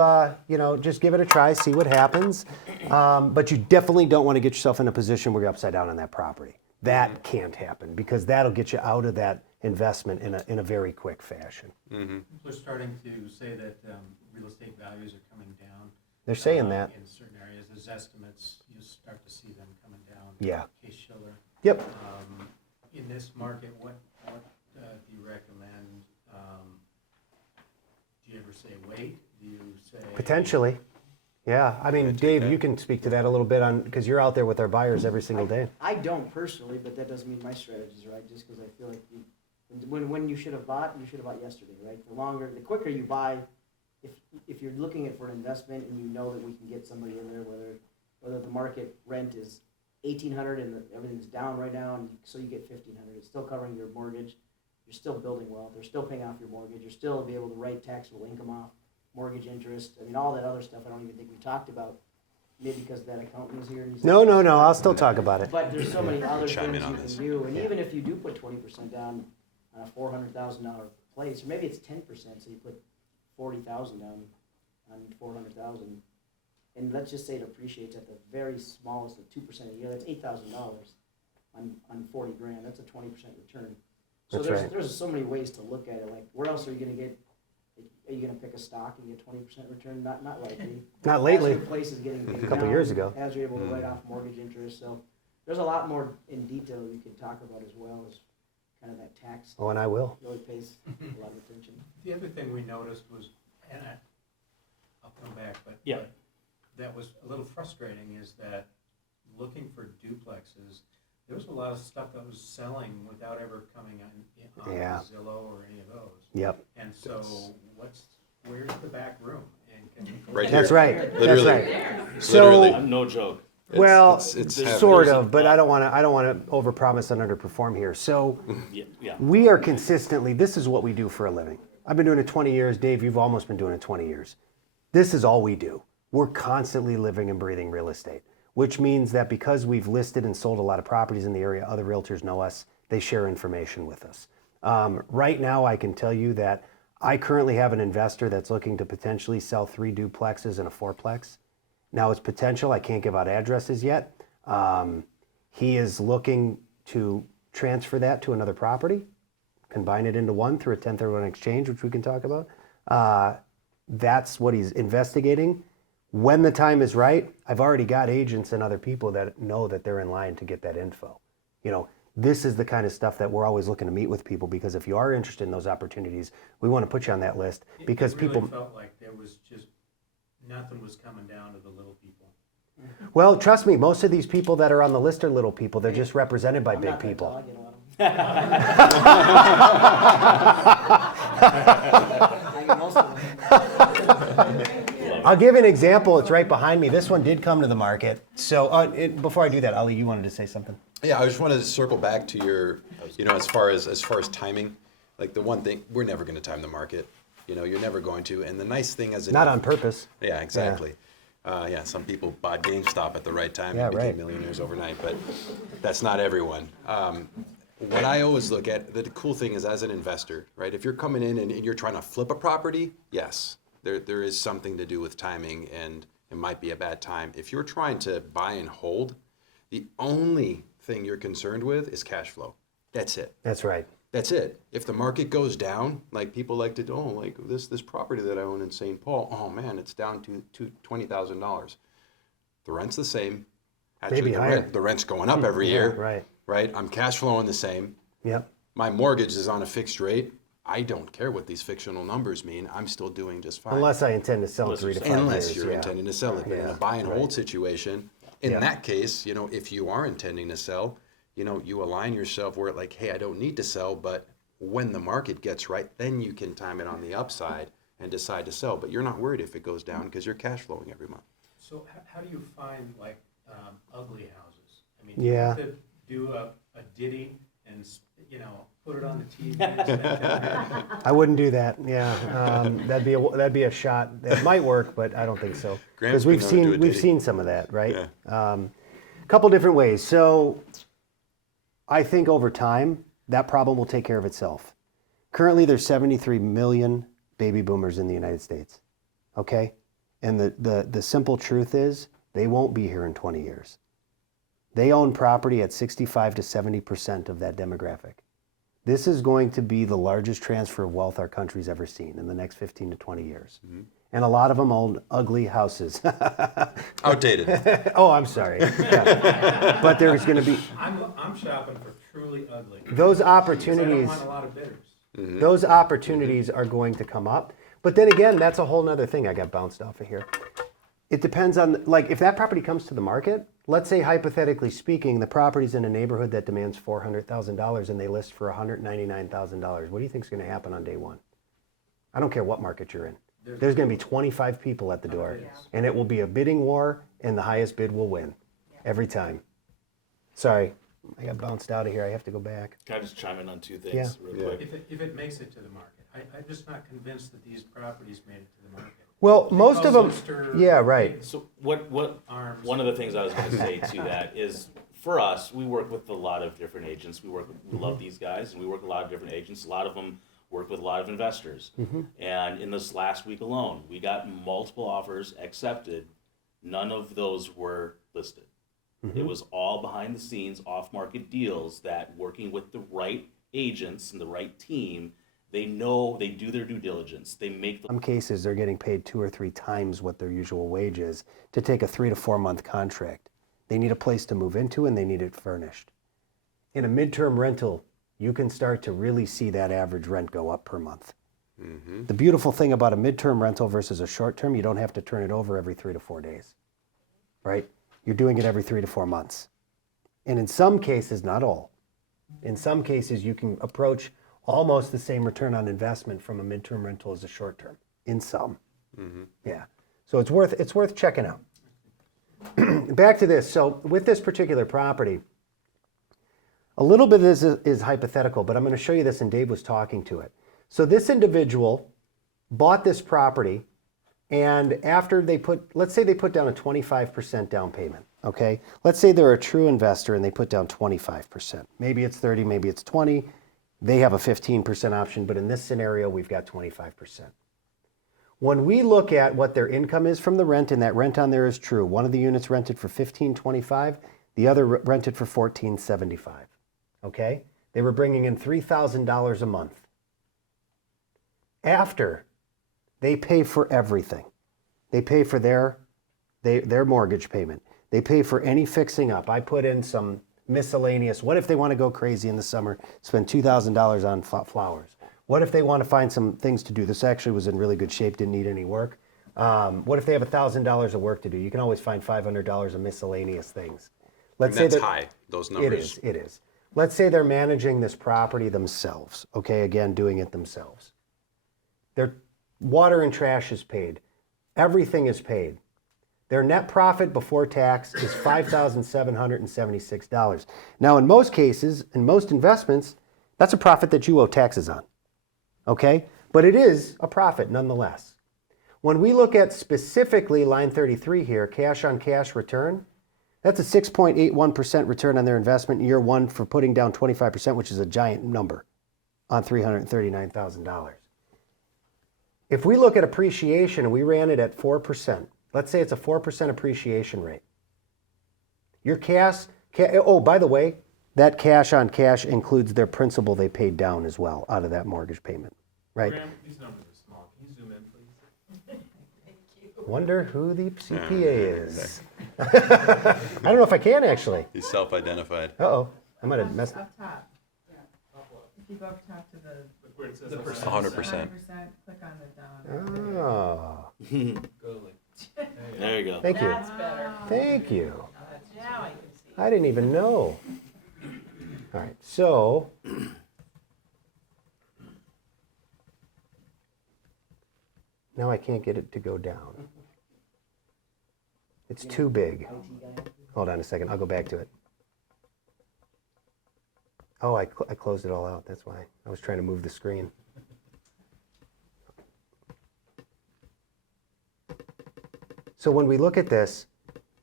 just give it a try, see what happens. But you definitely don't want to get yourself in a position where you're upside down on that property. That can't happen because that'll get you out of that investment in a very quick fashion. We're starting to say that real estate values are coming down. They're saying that. In certain areas, there's estimates, you'll start to see them coming down. Yeah. Case Schiller. Yep. In this market, what do you recommend? Do you ever say wait? Do you say? Potentially. Yeah. I mean, Dave, you can speak to that a little bit because you're out there with our buyers every single day. I don't personally, but that doesn't mean my strategy's right. Just because I feel like when you should have bought yesterday, right? The quicker you buy, if you're looking at for an investment and you know that we can get somebody in there, whether the market rent is $1,800 and everything's down right now, and so you get $1,500, it's still covering your mortgage. You're still building wealth. They're still paying off your mortgage. You're still be able to write taxable income off, mortgage interest. I mean, all that other stuff. I don't even think we talked about. Maybe because that accountant is here. And he's No. I'll still talk about it. But there's so many other Chime in things you on can this. do, and even if you do put 20% down on a $400,000 place, or maybe it's 10%, so you put $40,000 down on $400,000, and let's just say it appreciates at the very smallest of 2% a year. That's $8,000 on $40,000. That's a 20% return. So That's right. there's so many ways to look at it. Like, where else are you going to get? Are you going to pick a stock and get 20% return? Not likely. Not lately. As your place is getting paid A couple down, years ago. as you're able to write off mortgage interest. So there's a lot more in detail you can talk about as well as kind of that tax. Oh, and I will. Really pays a lot of attention. The other thing we noticed was, and I'll come back, but Yeah. but that was a little frustrating, is that looking for duplexes, there was a lot of stuff that was selling without ever coming on Yeah. Zillow or any of those. Yep. And so what's where's the back room? And can we go Right there? That's here. right. That's Literally. right. So, Literally. I'm no joke. well, it's sort there's of, a- but I don't want to overpromise and underperform here. So, Yeah, yeah. we are consistently. This is what we do for a living. I've been doing it 20 years. Dave, you've almost been doing it 20 years. This is all we do. We're constantly living and breathing real estate, which means that because we've listed and sold a lot of properties in the area, other realtors know us. They share information with us. Right now, I can tell you that I currently have an investor that's looking to potentially sell 3 duplexes and a 4-plex. Now, it's potential. I can't give out addresses yet. He is looking to transfer that to another property, combine it into one through a 1031 exchange, which we can talk about. That's what he's investigating. When the time is right, I've already got agents and other people that know that they're in line to get that info. You know, this is the kind of stuff that we're always looking to meet with people, because if you are interested in those opportunities, we want to put you on that list, because It really people, felt like there was just, nothing was coming down to the little people. well, trust me, most of these people that are on the list are little people. They're just represented by I'm big not that people. tall, you know. I get most of them. I'll give an example. It's right behind me. This one did come to the market. So before I do that, Ali, you wanted to say something? Yeah, I just wanted to circle back to your, as far as timing, like the one thing, we're never going to time the market. You're never going to. And the nice thing as Not on purpose. Yeah, exactly. Some people bought GameStop at the right time Yeah, and became right. millionaires overnight, but that's not everyone. What I always look at, the cool thing is as an investor, right? If you're coming in and you're trying to flip a property, yes, there is something to do with timing, and it might be a bad time. If you're trying to buy and hold, the only thing you're concerned with is cash flow. That's it. That's right. That's it. If the market goes down, like people like to, like this property that I own in St. Paul, oh man, it's down to $20,000. The rent's the same. Actually, Maybe higher. the rent's going up every year. Right. Right. I'm cash flowing the same. Yep. My mortgage is on a fixed rate. I don't care what these fictional numbers mean. I'm still doing just fine. Unless I intend to sell in Unless 3 to 5 Unless years. you're yeah. intending to sell it. But in Yeah, a buy and right. hold situation, in Yeah. that case, if you are intending to sell, you align yourself where like, hey, I don't need to sell, but when the market gets right, then you can time it on the upside and decide to sell. But you're not worried if it goes down because you're cash flowing every month. So how do you find like ugly houses? I mean, do you Yeah. have to do a ditty and, put it on the TV and spend 10 minutes? I wouldn't do that. Yeah, that'd be a shot. It might work, but I don't think so. Graham's Because we've been known to do a we've ditty. seen some of that, right? Yeah. A couple different ways. So I think over time that problem will take care of itself. Currently, there's 73 million baby boomers in the United States. Okay, and the simple truth is they won't be here in 20 years. They own property at 65 to 70% of that demographic. This is going to be the largest transfer of wealth our country's ever seen in the next 15 to 20 years. Mm-hmm. And a lot of them own ugly houses. Outdated. Oh, I'm sorry. Yeah. But there's going to be I'm shopping for truly ugly. those Because I don't opportunities. want a lot of bidders. Those opportunities are going to come up. But then again, that's a whole nother thing. I got bounced off of here. It depends on, like, if that property comes to the market, let's say hypothetically speaking, the property's in a neighborhood that demands $400,000 and they list for $199,000. What do you think is going to happen on day one? I don't care what market you're in. There's going to be 25 people at the door, and it will be a bidding war, and the highest bid will win every time. Sorry, I got bounced out of here. I have to go back. Can I just chime in on two things Yeah. real Yeah. quick? If it makes it to the market. I'm just not convinced that these properties made it to the market. Well, most of them, Lister, yeah, right. So what Arms. one of the things I was going to say to that is, for us, we work with a lot of different agents. We love these guys, and we work with a lot of different agents. A lot of them work with a lot of investors. And in this last week alone, we got multiple offers accepted. None of those were listed. It was all behind the scenes, off-market deals that, working with the right agents and the right team, they know, they do their due diligence. They make the Some cases, they're getting paid 2 or 3 times what their usual wage is to take a 3 to 4 month contract. They need a place to move into and they need it furnished. In a midterm rental, you can start to really see that average rent go up per month. The beautiful thing about a midterm rental versus a short term, you don't have to turn it over every 3 to 4 days, right? You're doing it every 3 to 4 months. And in some cases, not all, in some cases you can approach almost the same return on investment from a midterm rental as a short term. in some. Yeah. So it's worth checking out. Back to this. So with this particular property, a little bit of this is hypothetical, but I'm going to show you this, and Dave was talking to it. So this individual bought this property, and after let's say they put down a 25% down payment, okay? Let's say they're a true investor and they put down 25%. Maybe it's 30, maybe it's 20. They have a 15% option, but in this scenario, we've got 25%. When we look at what their income is from the rent, and that rent on there is true, one of the units rented for $15.25, the other rented for $14.75, okay? They were bringing in $3,000 a month. After, they pay for everything. They pay for their mortgage payment. They pay for any fixing up. I put in some miscellaneous. What if they want to go crazy in the summer, spend $2,000 on flowers? What if they want to find some things to do? This actually was in really good shape, didn't need any work. What if they have $1,000 of work to do? You can always find $500 of miscellaneous things. And that's high, those numbers. It is. Let's say they're managing this property themselves, okay? Again, doing it themselves. Their water and trash is paid. Everything is paid. Their net profit before tax is $5,776. Now, in most cases, in most investments, that's a profit that you owe taxes on, okay? But it is a profit nonetheless. When we look at specifically line 33 here, cash on cash return, that's a 6.81% return on their investment in year one for putting down 25%, which is a giant number on $339,000. If we look at appreciation and we ran it at 4%, let's say it's a 4% appreciation rate. Your oh, by the way, that cash on cash includes their principal they paid down as well out of that mortgage payment, right? Graham, these numbers are small. Can you zoom in, please? Wonder who the CPA is. I don't know if I can actually. He's self-identified. Uh-oh, I might have messed. Up top, if you go up top to the Look where it says 100%. 100%, click on the down. Oh, There you go. thank you. That's better. Thank you. Now I can see. I didn't even know. All right, so now I can't get it to go down. It's too big. Hold on a second, I'll go back to it. Oh, I closed it all out, that's why. I was trying to move the screen. So when we look at this,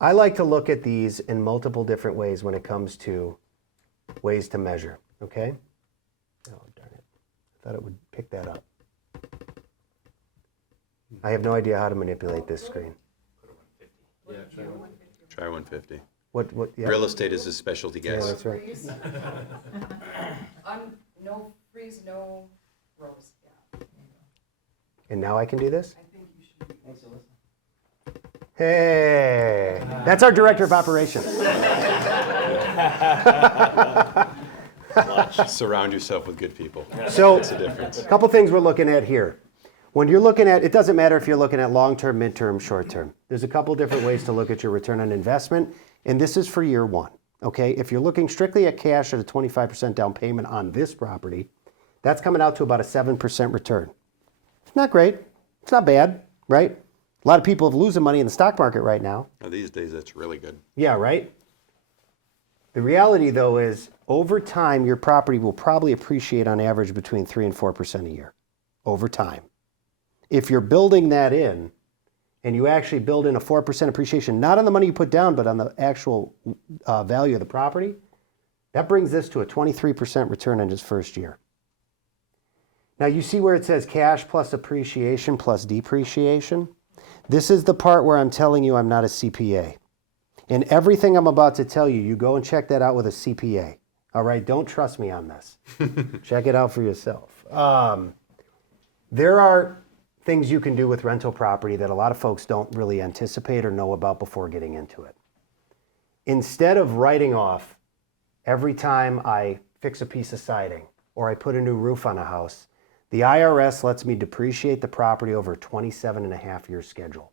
I like to look at these in multiple different ways when it comes to ways to measure, okay? Oh, darn it. I thought it would pick that up. I have no idea how to manipulate this screen. Try 150. What, yeah. Real estate is a specialty Yeah, guess. that's right. No freeze, no rows, yeah. And now I can do this? I think you should. Thanks, Alyssa. Hey, that's our director of operations. Surround yourself with good people. So, That's the difference. a couple things we're looking at here. When you're looking at, it doesn't matter if you're looking at long-term, mid-term, short-term. There's a couple different ways to look at your return on investment, and this is for year one, okay? If you're looking strictly at cash at a 25% down payment on this property, that's coming out to about a 7% return. It's not great. It's not bad, right? A lot of people are losing money in the stock market right now. Now, these days, that's really good. Yeah, right? The reality, though, is over time, your property will probably appreciate on average between 3 and 4% a year. Over time. If you're building that in, and you actually build in a 4% appreciation, not on the money you put down, but on the actual value of the property, that brings this to a 23% return in its first year. Now, you see where it says cash plus appreciation plus depreciation? This is the part where I'm telling you I'm not a CPA. And everything I'm about to tell you, you go and check that out with a CPA. All right, don't trust me on this. Check it out for yourself. There are things you can do with rental property that a lot of folks don't really anticipate or know about before getting into it. Instead of writing off every time I fix a piece of siding or I put a new roof on a house, the IRS lets me depreciate the property over a 27.5-year schedule.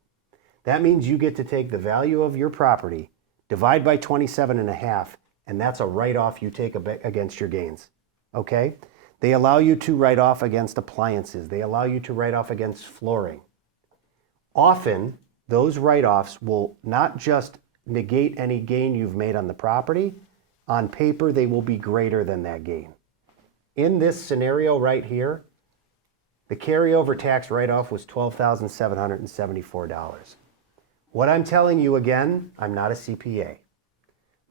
That means you get to take the value of your property, divide by 27.5, and that's a write-off you take against your gains. Okay? They allow you to write off against appliances. They allow you to write off against flooring. Often, those write-offs will not just negate any gain you've made on the property. On paper, they will be greater than that gain. In this scenario right here, the carryover tax write-off was $12,774. What I'm telling you again, I'm not a CPA.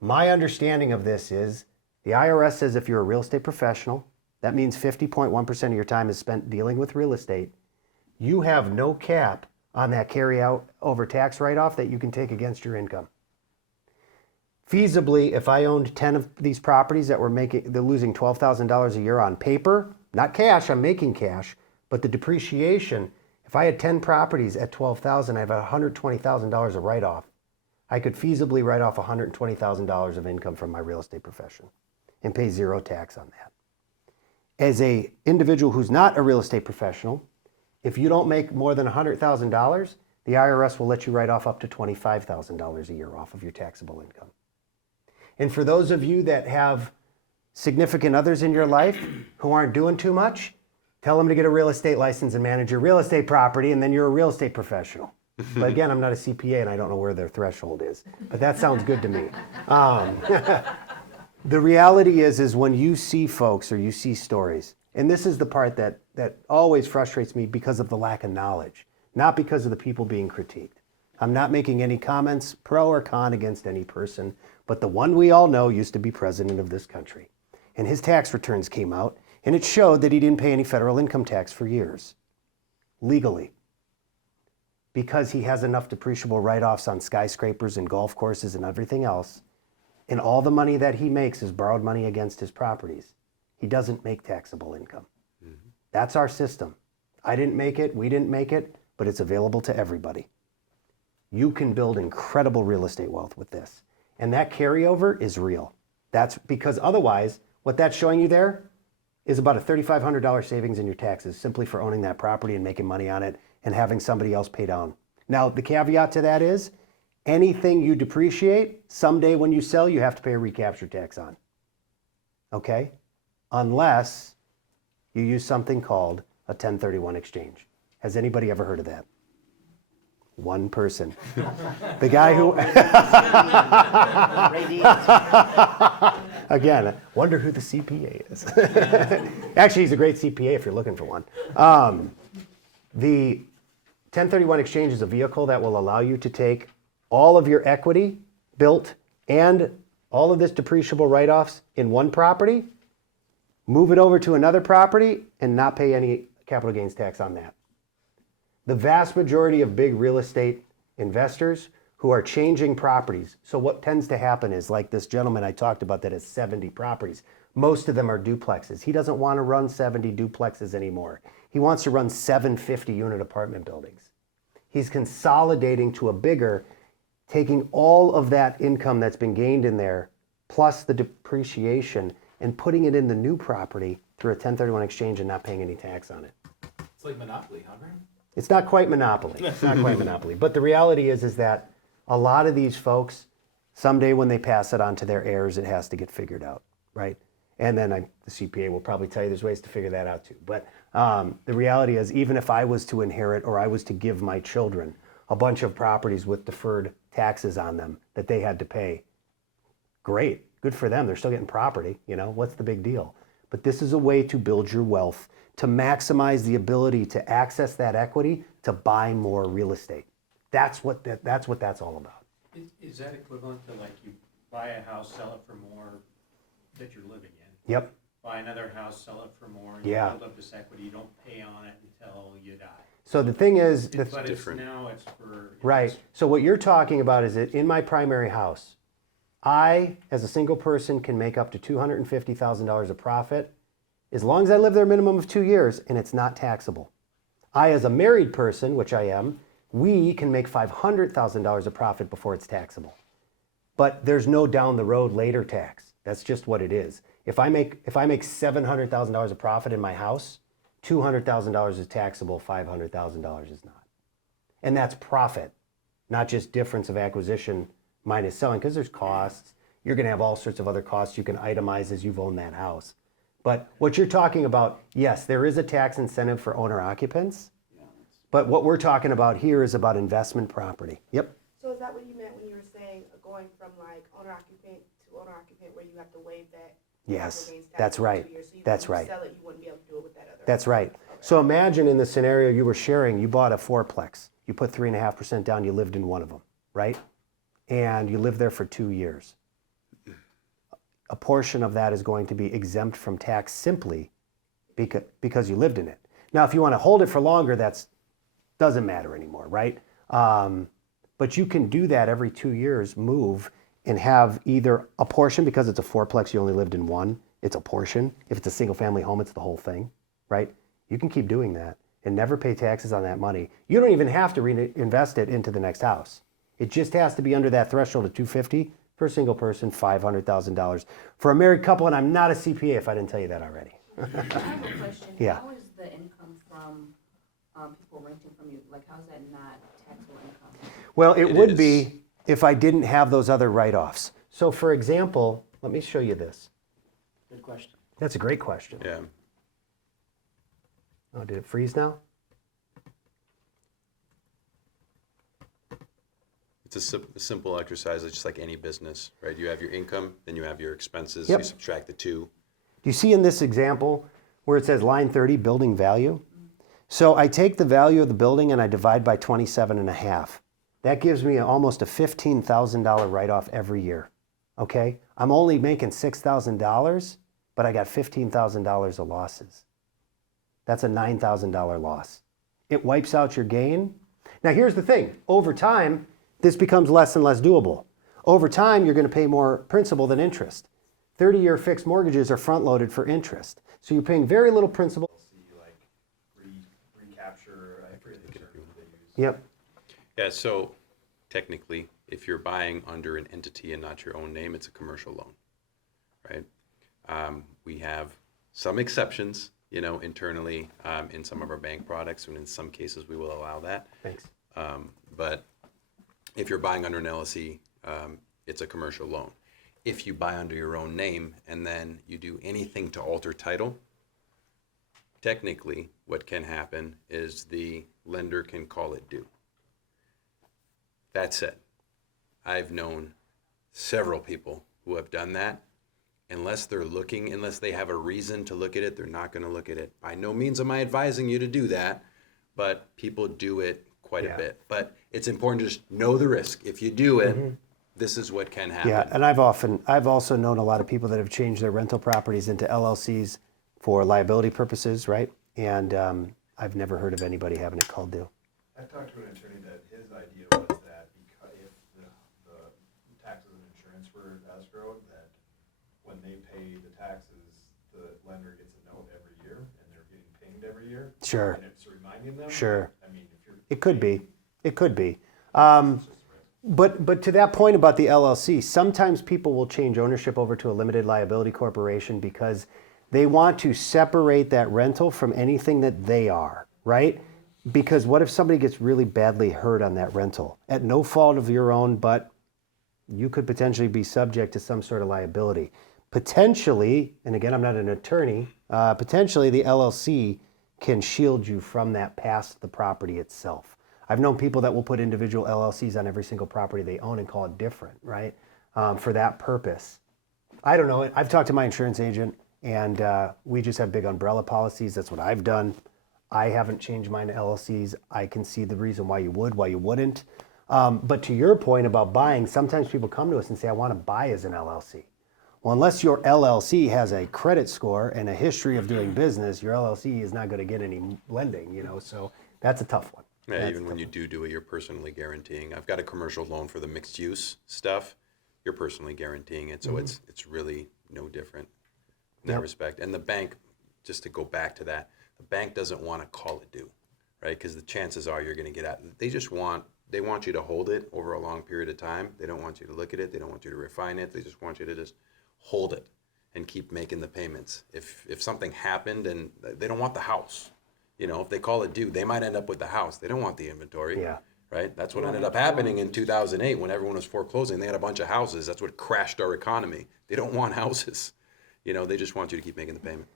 My understanding of this is the IRS says if you're a real estate professional, that means 50.1% of your time is spent dealing with real estate. You have no cap on that carry-over tax write-off that you can take against your income. Feasibly, if I owned 10 of these properties that they're losing $12,000 a year on paper, not cash, I'm making cash, but the depreciation, if I had 10 properties at $12,000, I have $120,000 of write-off. I could feasibly write off $120,000 of income from my real estate profession and pay zero tax on that. As an individual who's not a real estate professional, if you don't make more than $100,000, the IRS will let you write off up to $25,000 a year off of your taxable income. And for those of you that have significant others in your life who aren't doing too much, tell them to get a real estate license and manage your real estate property, and then you're a real estate professional. But again, I'm not a CPA and I don't know where their threshold is, but that sounds good to me. The reality is when you see folks or you see stories, and this is the part that always frustrates me because of the lack of knowledge, not because of the people being critiqued. I'm not making any comments pro or con against any person, but the one we all know used to be president of this country. And his tax returns came out, and it showed that he didn't pay any federal income tax for years, legally, because he has enough depreciable write-offs on skyscrapers and golf courses and everything else, and all the money that he makes is borrowed money against his properties. He doesn't make taxable income. Mm-hmm. That's our system. I didn't make it, we didn't make it, but it's available to everybody. You can build incredible real estate wealth with this. And that carryover is real. That's because otherwise, what that's showing you there is about a $3,500 savings in your taxes simply for owning that property and making money on it and having somebody else pay down. Now, the caveat to that is anything you depreciate, someday when you sell, you have to pay a recapture tax on. Okay? Unless you use something called a 1031 exchange. Has anybody ever heard of that? One person. The guy who... Again, I wonder who the CPA is. Actually, he's a great CPA if you're looking for one. The 1031 exchange is a vehicle that will allow you to take all of your equity built and all of this depreciable write-offs in one property, move it over to another property, and not pay any capital gains tax on that. The vast majority of big real estate investors who are changing properties. So what tends to happen is, like this gentleman I talked about that has 70 properties. Most of them are duplexes. He doesn't want to run 70 duplexes anymore. He wants to run 750-unit apartment buildings. He's consolidating to a bigger, taking all of that income that's been gained in there, plus the depreciation, and putting it in the new property through a 1031 exchange and not paying any tax on it. It's like Monopoly, huh, Brian? It's not quite monopoly. It's not quite monopoly. But the reality is that a lot of these folks, someday when they pass it on to their heirs, it has to get figured out, right? And then the CPA will probably tell you there's ways to figure that out too. But the reality is, even if I was to inherit or I was to give my children a bunch of properties with deferred taxes on them that they had to pay, great, good for them. They're still getting property, what's the big deal? But this is a way to build your wealth, to maximize the ability to access that equity to buy more real estate. That's what that's all about. Is that equivalent to like you buy a house, sell it for more that you're living in? Yep. Buy another house, sell it for more, and Yeah. you build up this equity, you don't pay on it until you die. So the thing is, But different. it's for... right. So what you're talking about is that in my primary house, I, as a single person, can make up to $250,000 of profit as long as I live there a minimum of 2 years and it's not taxable. I, as a married person, which I am, we can make $500,000 of profit before it's taxable. But there's no down the road later tax. That's just what it is. If I make $700,000 of profit in my house, $200,000 is taxable, $500,000 is not. And that's profit, not just difference of acquisition minus selling, because there's costs. You're going to have all sorts of other costs you can itemize as you've owned that house. But what you're talking about, yes, there is a tax incentive for owner occupants, but what we're talking about here is about investment property. Yep. So is that what you meant when you were saying going from like owner occupant to owner occupant where you have to waive that? Yes, capital gains tax that's for right. 2 years? So That's when right. you sell it, you wouldn't be able to do it with that other. That's right. So imagine in the scenario you were sharing, you bought a fourplex. You put 3.5% down, you lived in one of them, right? And you lived there for 2 years. A portion of that is going to be exempt from tax simply because you lived in it. Now, if you want to hold it for longer, that doesn't matter anymore, right? But you can do that every 2 years, move and have either a portion, because it's a fourplex, you only lived in one, it's a portion. If it's a single family home, it's the whole thing, right? You can keep doing that and never pay taxes on that money. You don't even have to reinvest it into the next house. It just has to be under that threshold of $250 for a single person, $500,000 for a married couple, and I'm not a CPA if I didn't tell you that already. I have a question. Yeah. How is the income from people renting from you? Like, how is that not taxable income? Well, it It would is. be if I didn't have those other write-offs. So for example, let me show you this. Good question. That's a great question. Yeah. Oh, did it freeze now? It's a simple exercise. It's just like any business, right? You have your income, then you have your expenses. Yep. You subtract the two. Do you see in this example where it says line 30, building value? So I take the value of the building and I divide by 27.5. That gives me almost a $15,000 write-off every year, okay? I'm only making $6,000, but I got $15,000 of losses. That's a $9,000 loss. It wipes out your gain. Now here's the thing, over time, this becomes less and less doable. Over time, you're gonna pay more principal than interest. 30-year fixed mortgages are front-loaded for interest. So you're paying very little principal. See like recapture, I forget the term they use. Yep. Yeah, so technically, if you're buying under an entity and not your own name, it's a commercial loan, right? We have some exceptions, internally in some of our bank products, and in some cases we will allow that. Thanks. But if you're buying under an LLC, it's a commercial loan. If you buy under your own name and then you do anything to alter title, technically what can happen is the lender can call it due. That said, I've known several people who have done that. Unless they have a reason to look at it, they're not going to look at it. By no means am I advising you to do that, but people do it quite a bit. But it's important to just know the risk. If you do it, this is what can happen. Yeah, and I've also known a lot of people that have changed their rental properties into LLCs for liability purposes, right? And I've never heard of anybody having it called due. I've talked to an attorney that his idea was that because if the taxes and insurance were escrowed, that when they pay the taxes, the lender gets a note every year and they're getting pinged every year. Sure. And it's reminding them. Sure. I mean, if you're. It could be. It could be. But to that point about the LLC, sometimes people will change ownership over to a limited liability corporation because they want to separate that rental from anything that they are, right? Because what if somebody gets really badly hurt on that rental at no fault of your own, but you could potentially be subject to some sort of liability. Potentially, and again, I'm not an attorney, potentially the LLC can shield you from that past the property itself. I've known people that will put individual LLCs on every single property they own and call it different, right? For that purpose. I don't know. I've talked to my insurance agent and we just have big umbrella policies. That's what I've done. I haven't changed mine to LLCs. I can see the reason why you would, why you wouldn't. But to your point about buying, sometimes people come to us and say, I want to buy as an LLC. Well, unless your LLC has a credit score and a history of doing business, your LLC is not going to get any lending, so that's a tough one. Yeah, even when you do it, you're personally guaranteeing. I've got a commercial loan for the mixed use stuff. You're personally guaranteeing it, so it's really no different in that respect. And the bank, just to go back to that, the bank doesn't want to call it due, right? Because the chances are you're going to get out. They want you to hold it over a long period of time. They don't want you to look at it. They don't want you to refine it. They just want you to just hold it and keep making the payments. If something happened and they don't want the house, if they call it due, they might end up with the house. They don't want the inventory. Yeah. Right? That's what ended up happening in 2008 when everyone was foreclosing. They had a bunch of houses. That's what crashed our economy. They don't want houses. they just want you to keep making the payment.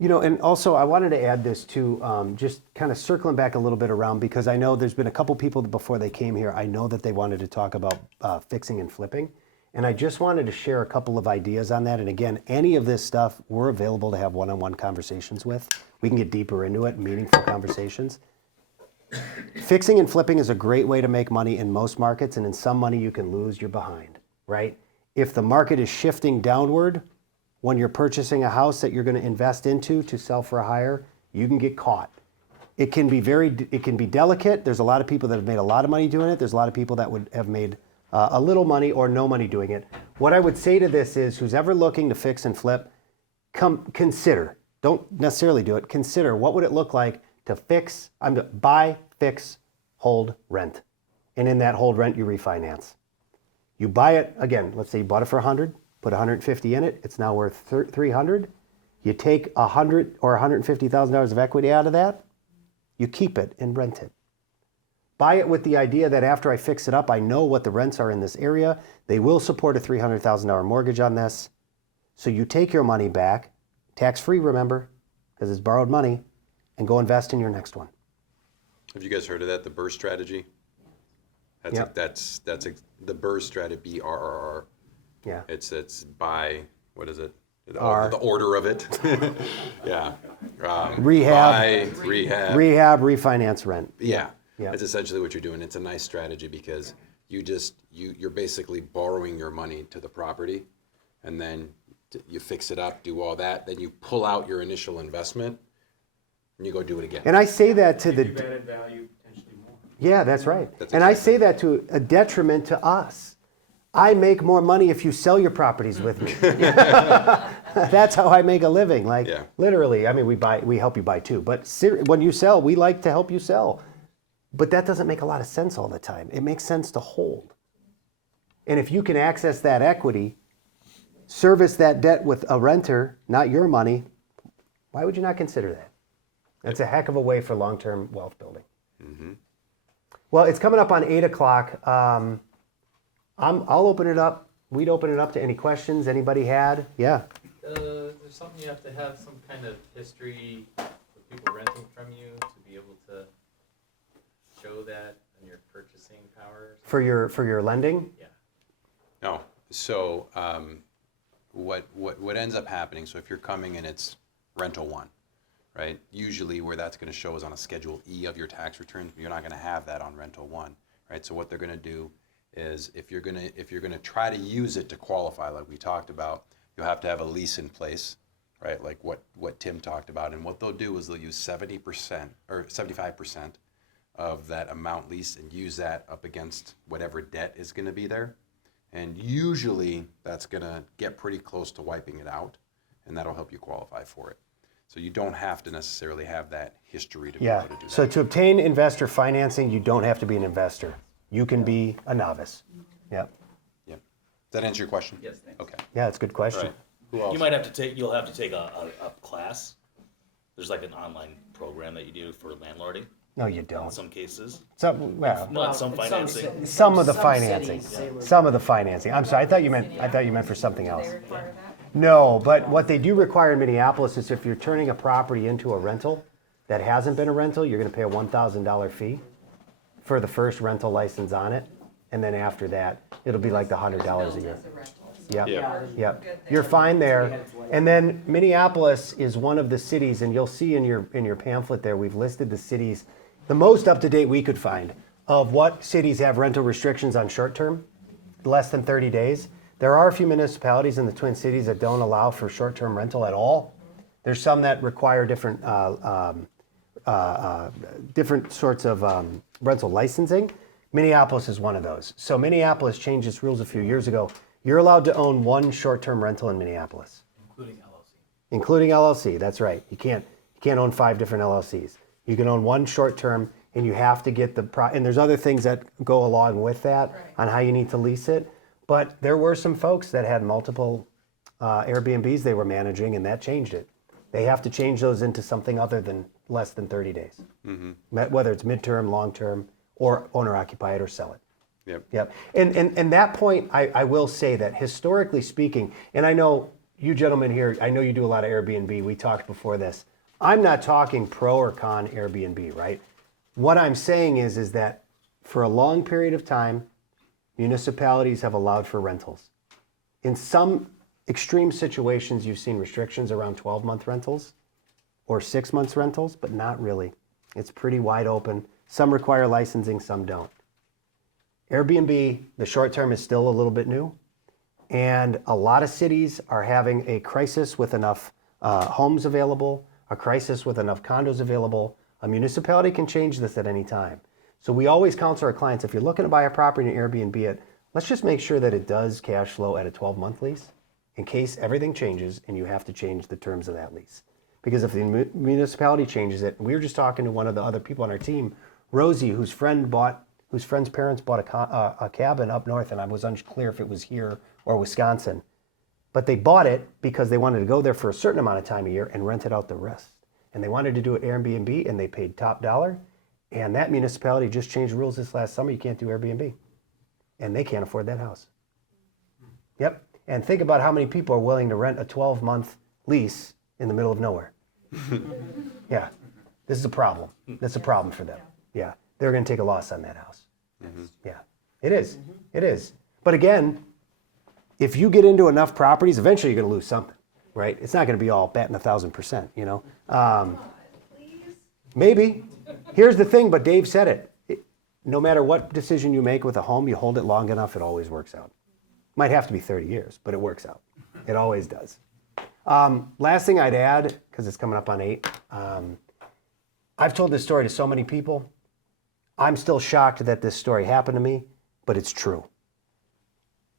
And also I wanted to add this too, just kind of circling back a little bit around, because I know there's been a couple people that before they came here, I know that they wanted to talk about fixing and flipping. And I just wanted to share a couple of ideas on that. And again, any of this stuff, we're available to have one-on-one conversations with. We can get deeper into it, meaningful conversations. Fixing and flipping is a great way to make money in most markets, and in some money you can lose, you're behind, right? If the market is shifting downward, when you're purchasing a house that you're going to invest into to sell for a higher, you can get caught. It can be delicate. There's a lot of people that have made a lot of money doing it. There's a lot of people that would have made a little money or no money doing it. What I would say to this is, who's ever looking to fix and flip, consider. Don't necessarily do it. Consider, what would it look like to buy, fix, hold, rent. And in that hold rent, you refinance. You buy it, again, let's say you bought it for 100, put 150 in it, it's now worth 300. You take $100 or $150,000 of equity out of that, you keep it and rent it. Buy it with the idea that after I fix it up, I know what the rents are in this area. They will support a $300,000 mortgage on this. So you take your money back, tax-free, remember, because it's borrowed money, and go invest in your next one. Have you guys heard of that, the BRRRR strategy? That's the BRRRR strategy, BRRR. Yeah. It's by, what is it? The order of it. Yeah. Rehab, refinance, rent. Yeah. Yeah. That's essentially what you're doing. It's a nice strategy because you're basically borrowing your money to the property, and then you fix it up, do all that, then you pull out your initial investment, and you go do it again. And I say that to You've added value potentially more. Yeah, that's right. That's and I exactly say that to a detriment to us. I make more money if you sell your properties with me. That's how I make a living. Yeah. Literally, I mean, we help you buy too. But when you sell, we like to help you sell. But that doesn't make a lot of sense all the time. It makes sense to hold. And if you can access that equity, service that debt with a renter, not your money, why would you not consider that? That's a heck of a way for long-term wealth building. Mm-hmm. Well, it's coming up on 8 o'clock. I'll open it up. We'd open it up to any questions anybody had. Yeah. There's something you have to have some kind of history with people renting from you to be able to show that in your purchasing power. For your lending? Yeah. No. So what ends up happening, so if you're coming and it's rental one, right? Usually where that's going to show is on a Schedule E of your tax return. You're not going to have that on rental one, right? So what they're going to do is if you're going to try to use it to qualify, like we talked about, you'll have to have a lease in place, right? Like what Tim talked about. And what they'll do is they'll use 70% or 75% of that amount leased and use that up against whatever debt is going to be there. And usually that's going to get pretty close to wiping it out, and that'll help you qualify for it. So you don't have to necessarily have that history to be able to do that. So to obtain investor financing, you don't have to be an investor. You can be a novice. Yep. Yep. Does that answer your question? Yes, thanks. Okay. Yeah, it's a good question. All right. Who else? You'll have to take a class. There's like an online program that you do for landlording No, you in don't. some cases. Well, Not some financing. some of the Some financing. cities, they were- Some of the financing. I'm sorry. I thought you meant for something Do else. they require that? No, but what they do require in Minneapolis is if you're turning a property into a rental that hasn't been a rental, you're going to pay a $1,000 fee for the first rental license on it, and then after that, it'll be like the $100 a year. As a rental. Yep. Yeah. Yep. Good there. You're fine there. And then Minneapolis is one of the cities, and you'll see in your pamphlet there, we've listed the cities, the most up-to-date we could find of what cities have rental restrictions on short-term, less than 30 days. There are a few municipalities in the Twin Cities that don't allow for short-term rental at all. There's some that require different sorts of rental licensing. Minneapolis is one of those. So Minneapolis changed its rules a few years ago. You're allowed to own one short-term rental in Minneapolis. Including LLC. Including LLC, that's right. You can't own 5 different LLCs. You can own one short-term, and you have to get and there's other things that go along with that on how you need to lease it. But there were some folks that had multiple Airbnbs they were managing, and that changed it. They have to change those into something other than less than 30 days, whether it's midterm, long-term, or owner-occupied, or sell it. Yep. Yep. And that point, I will say that historically speaking, and I know you gentlemen here, I know you do a lot of Airbnb. We talked before this. I'm not talking pro or con Airbnb, right? What I'm saying is that for a long period of time, municipalities have allowed for rentals. In some extreme situations, you've seen restrictions around 12-month rentals or 6 months rentals, but not really. It's pretty wide open. Some require licensing, some don't. Airbnb, the short term is still a little bit new. And a lot of cities are having a crisis with enough homes available, a crisis with enough condos available. A municipality can change this at any time. So we always counsel our clients, if you're looking to buy a property and Airbnb it, let's just make sure that it does cash flow at a 12-month lease in case everything changes and you have to change the terms of that lease. Because if the municipality changes it, we were just talking to one of the other people on our team, Rosie, whose friend's parents bought a cabin up north, and I was unclear if it was here or Wisconsin. But they bought it because they wanted to go there for a certain amount of time a year and rent it out the rest. And they wanted to do it Airbnb, and they paid top dollar. And that municipality just changed rules this last summer. You can't do Airbnb. And they can't afford that house. Yep. And think about how many people are willing to rent a 12-month lease in the middle of nowhere. Yeah. This is a problem. That's a problem for them. Yeah. They're going to take a loss on that house. Yeah. It is. It is. But again, if you get into enough properties, eventually you're going to lose something, right? It's not going to be all batting 1,000%, you know? Maybe. Here's the thing, but Dave said it. No matter what decision you make with a home, you hold it long enough, it always works out. Might have to be 30 years, but it works out. It always does. Last thing I'd add, because it's coming up on 8, I've told this story to so many people. I'm still shocked that this story happened to me, but it's true.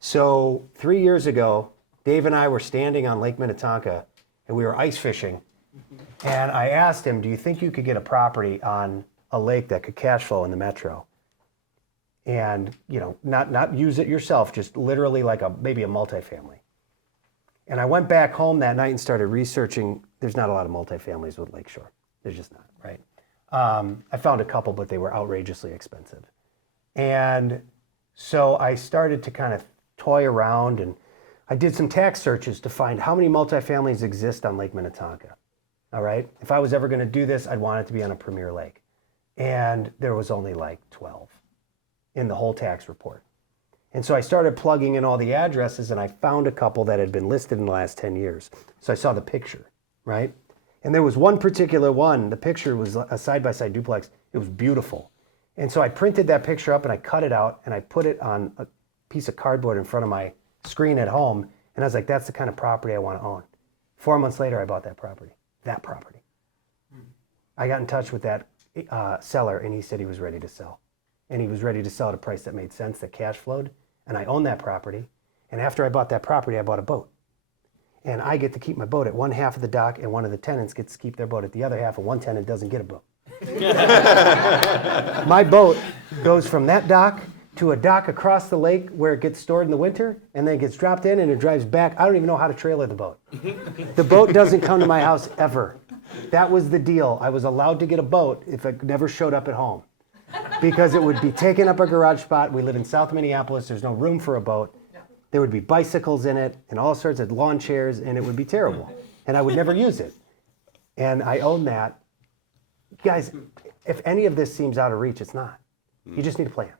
So 3 years ago, Dave and I were standing on Lake Minnetonka, and we were ice fishing. And I asked him, do you think you could get a property on a lake that could cash flow in the metro? And, you know, not use it yourself, just literally like maybe a multifamily. And I went back home that night and started researching. There's not a lot of multifamilies with Lakeshore. There's just not, right? I found a couple, but they were outrageously expensive. And so I started to kind of toy around, and I did some tax searches to find how many multifamilies exist on Lake Minnetonka. All right? If I was ever going to do this, I'd want it to be on a premier lake. And there was only like 12 in the whole tax report. And so I started plugging in all the addresses, and I found a couple that had been listed in the last 10 years. So I saw the picture, right? And there was one particular one, the picture was a side-by-side duplex. It was beautiful. And so I printed that picture up and I cut it out and I put it on a piece of cardboard in front of my screen at home. And I was like, that's the kind of property I want to own. 4 months later, I bought that property. I got in touch with that seller, and he said he was ready to sell. And he was ready to sell at a price that made sense, that cash flowed. And I own that property. And after I bought that property, I bought a boat. And I get to keep my boat at one half of the dock, and one of the tenants gets to keep their boat at the other half, and one tenant doesn't get a boat. My boat goes from that dock to a dock across the lake where it gets stored in the winter, and then it gets dropped in and it drives back. I don't even know how to trailer the boat. The boat doesn't come to my house ever. That was the deal. I was allowed to get a boat if it never showed up at home, because it would be taking up a garage spot. We live in South Minneapolis. There's no room for a boat. There would be bicycles in it and all sorts of lawn chairs, and it would be terrible. And I would never use it. And I own that. Guys, if any of this seems out of reach, it's not. You just need a plan.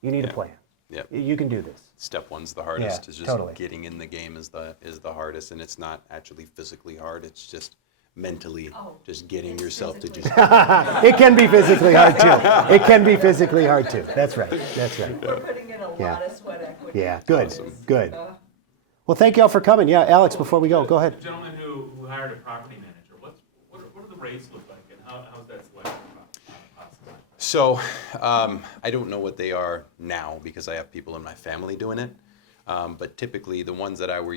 You need a plan. Yep. You can do this. Step one's the hardest. Yeah, is just totally. getting in the game is the hardest, and it's not actually physically hard. It's just mentally just getting yourself to just. It can be physically hard too. It can be physically hard too. That's right. That's right. We're putting in a lot of sweat equity. Yeah. Good. Good. Well, thank you all for coming. Yeah, Alex. Before we go ahead. The gentleman who hired a property manager, what do the rates look like, and how's that selection process? So I don't know what they are now because I have people in my family doing it. But typically the ones that I were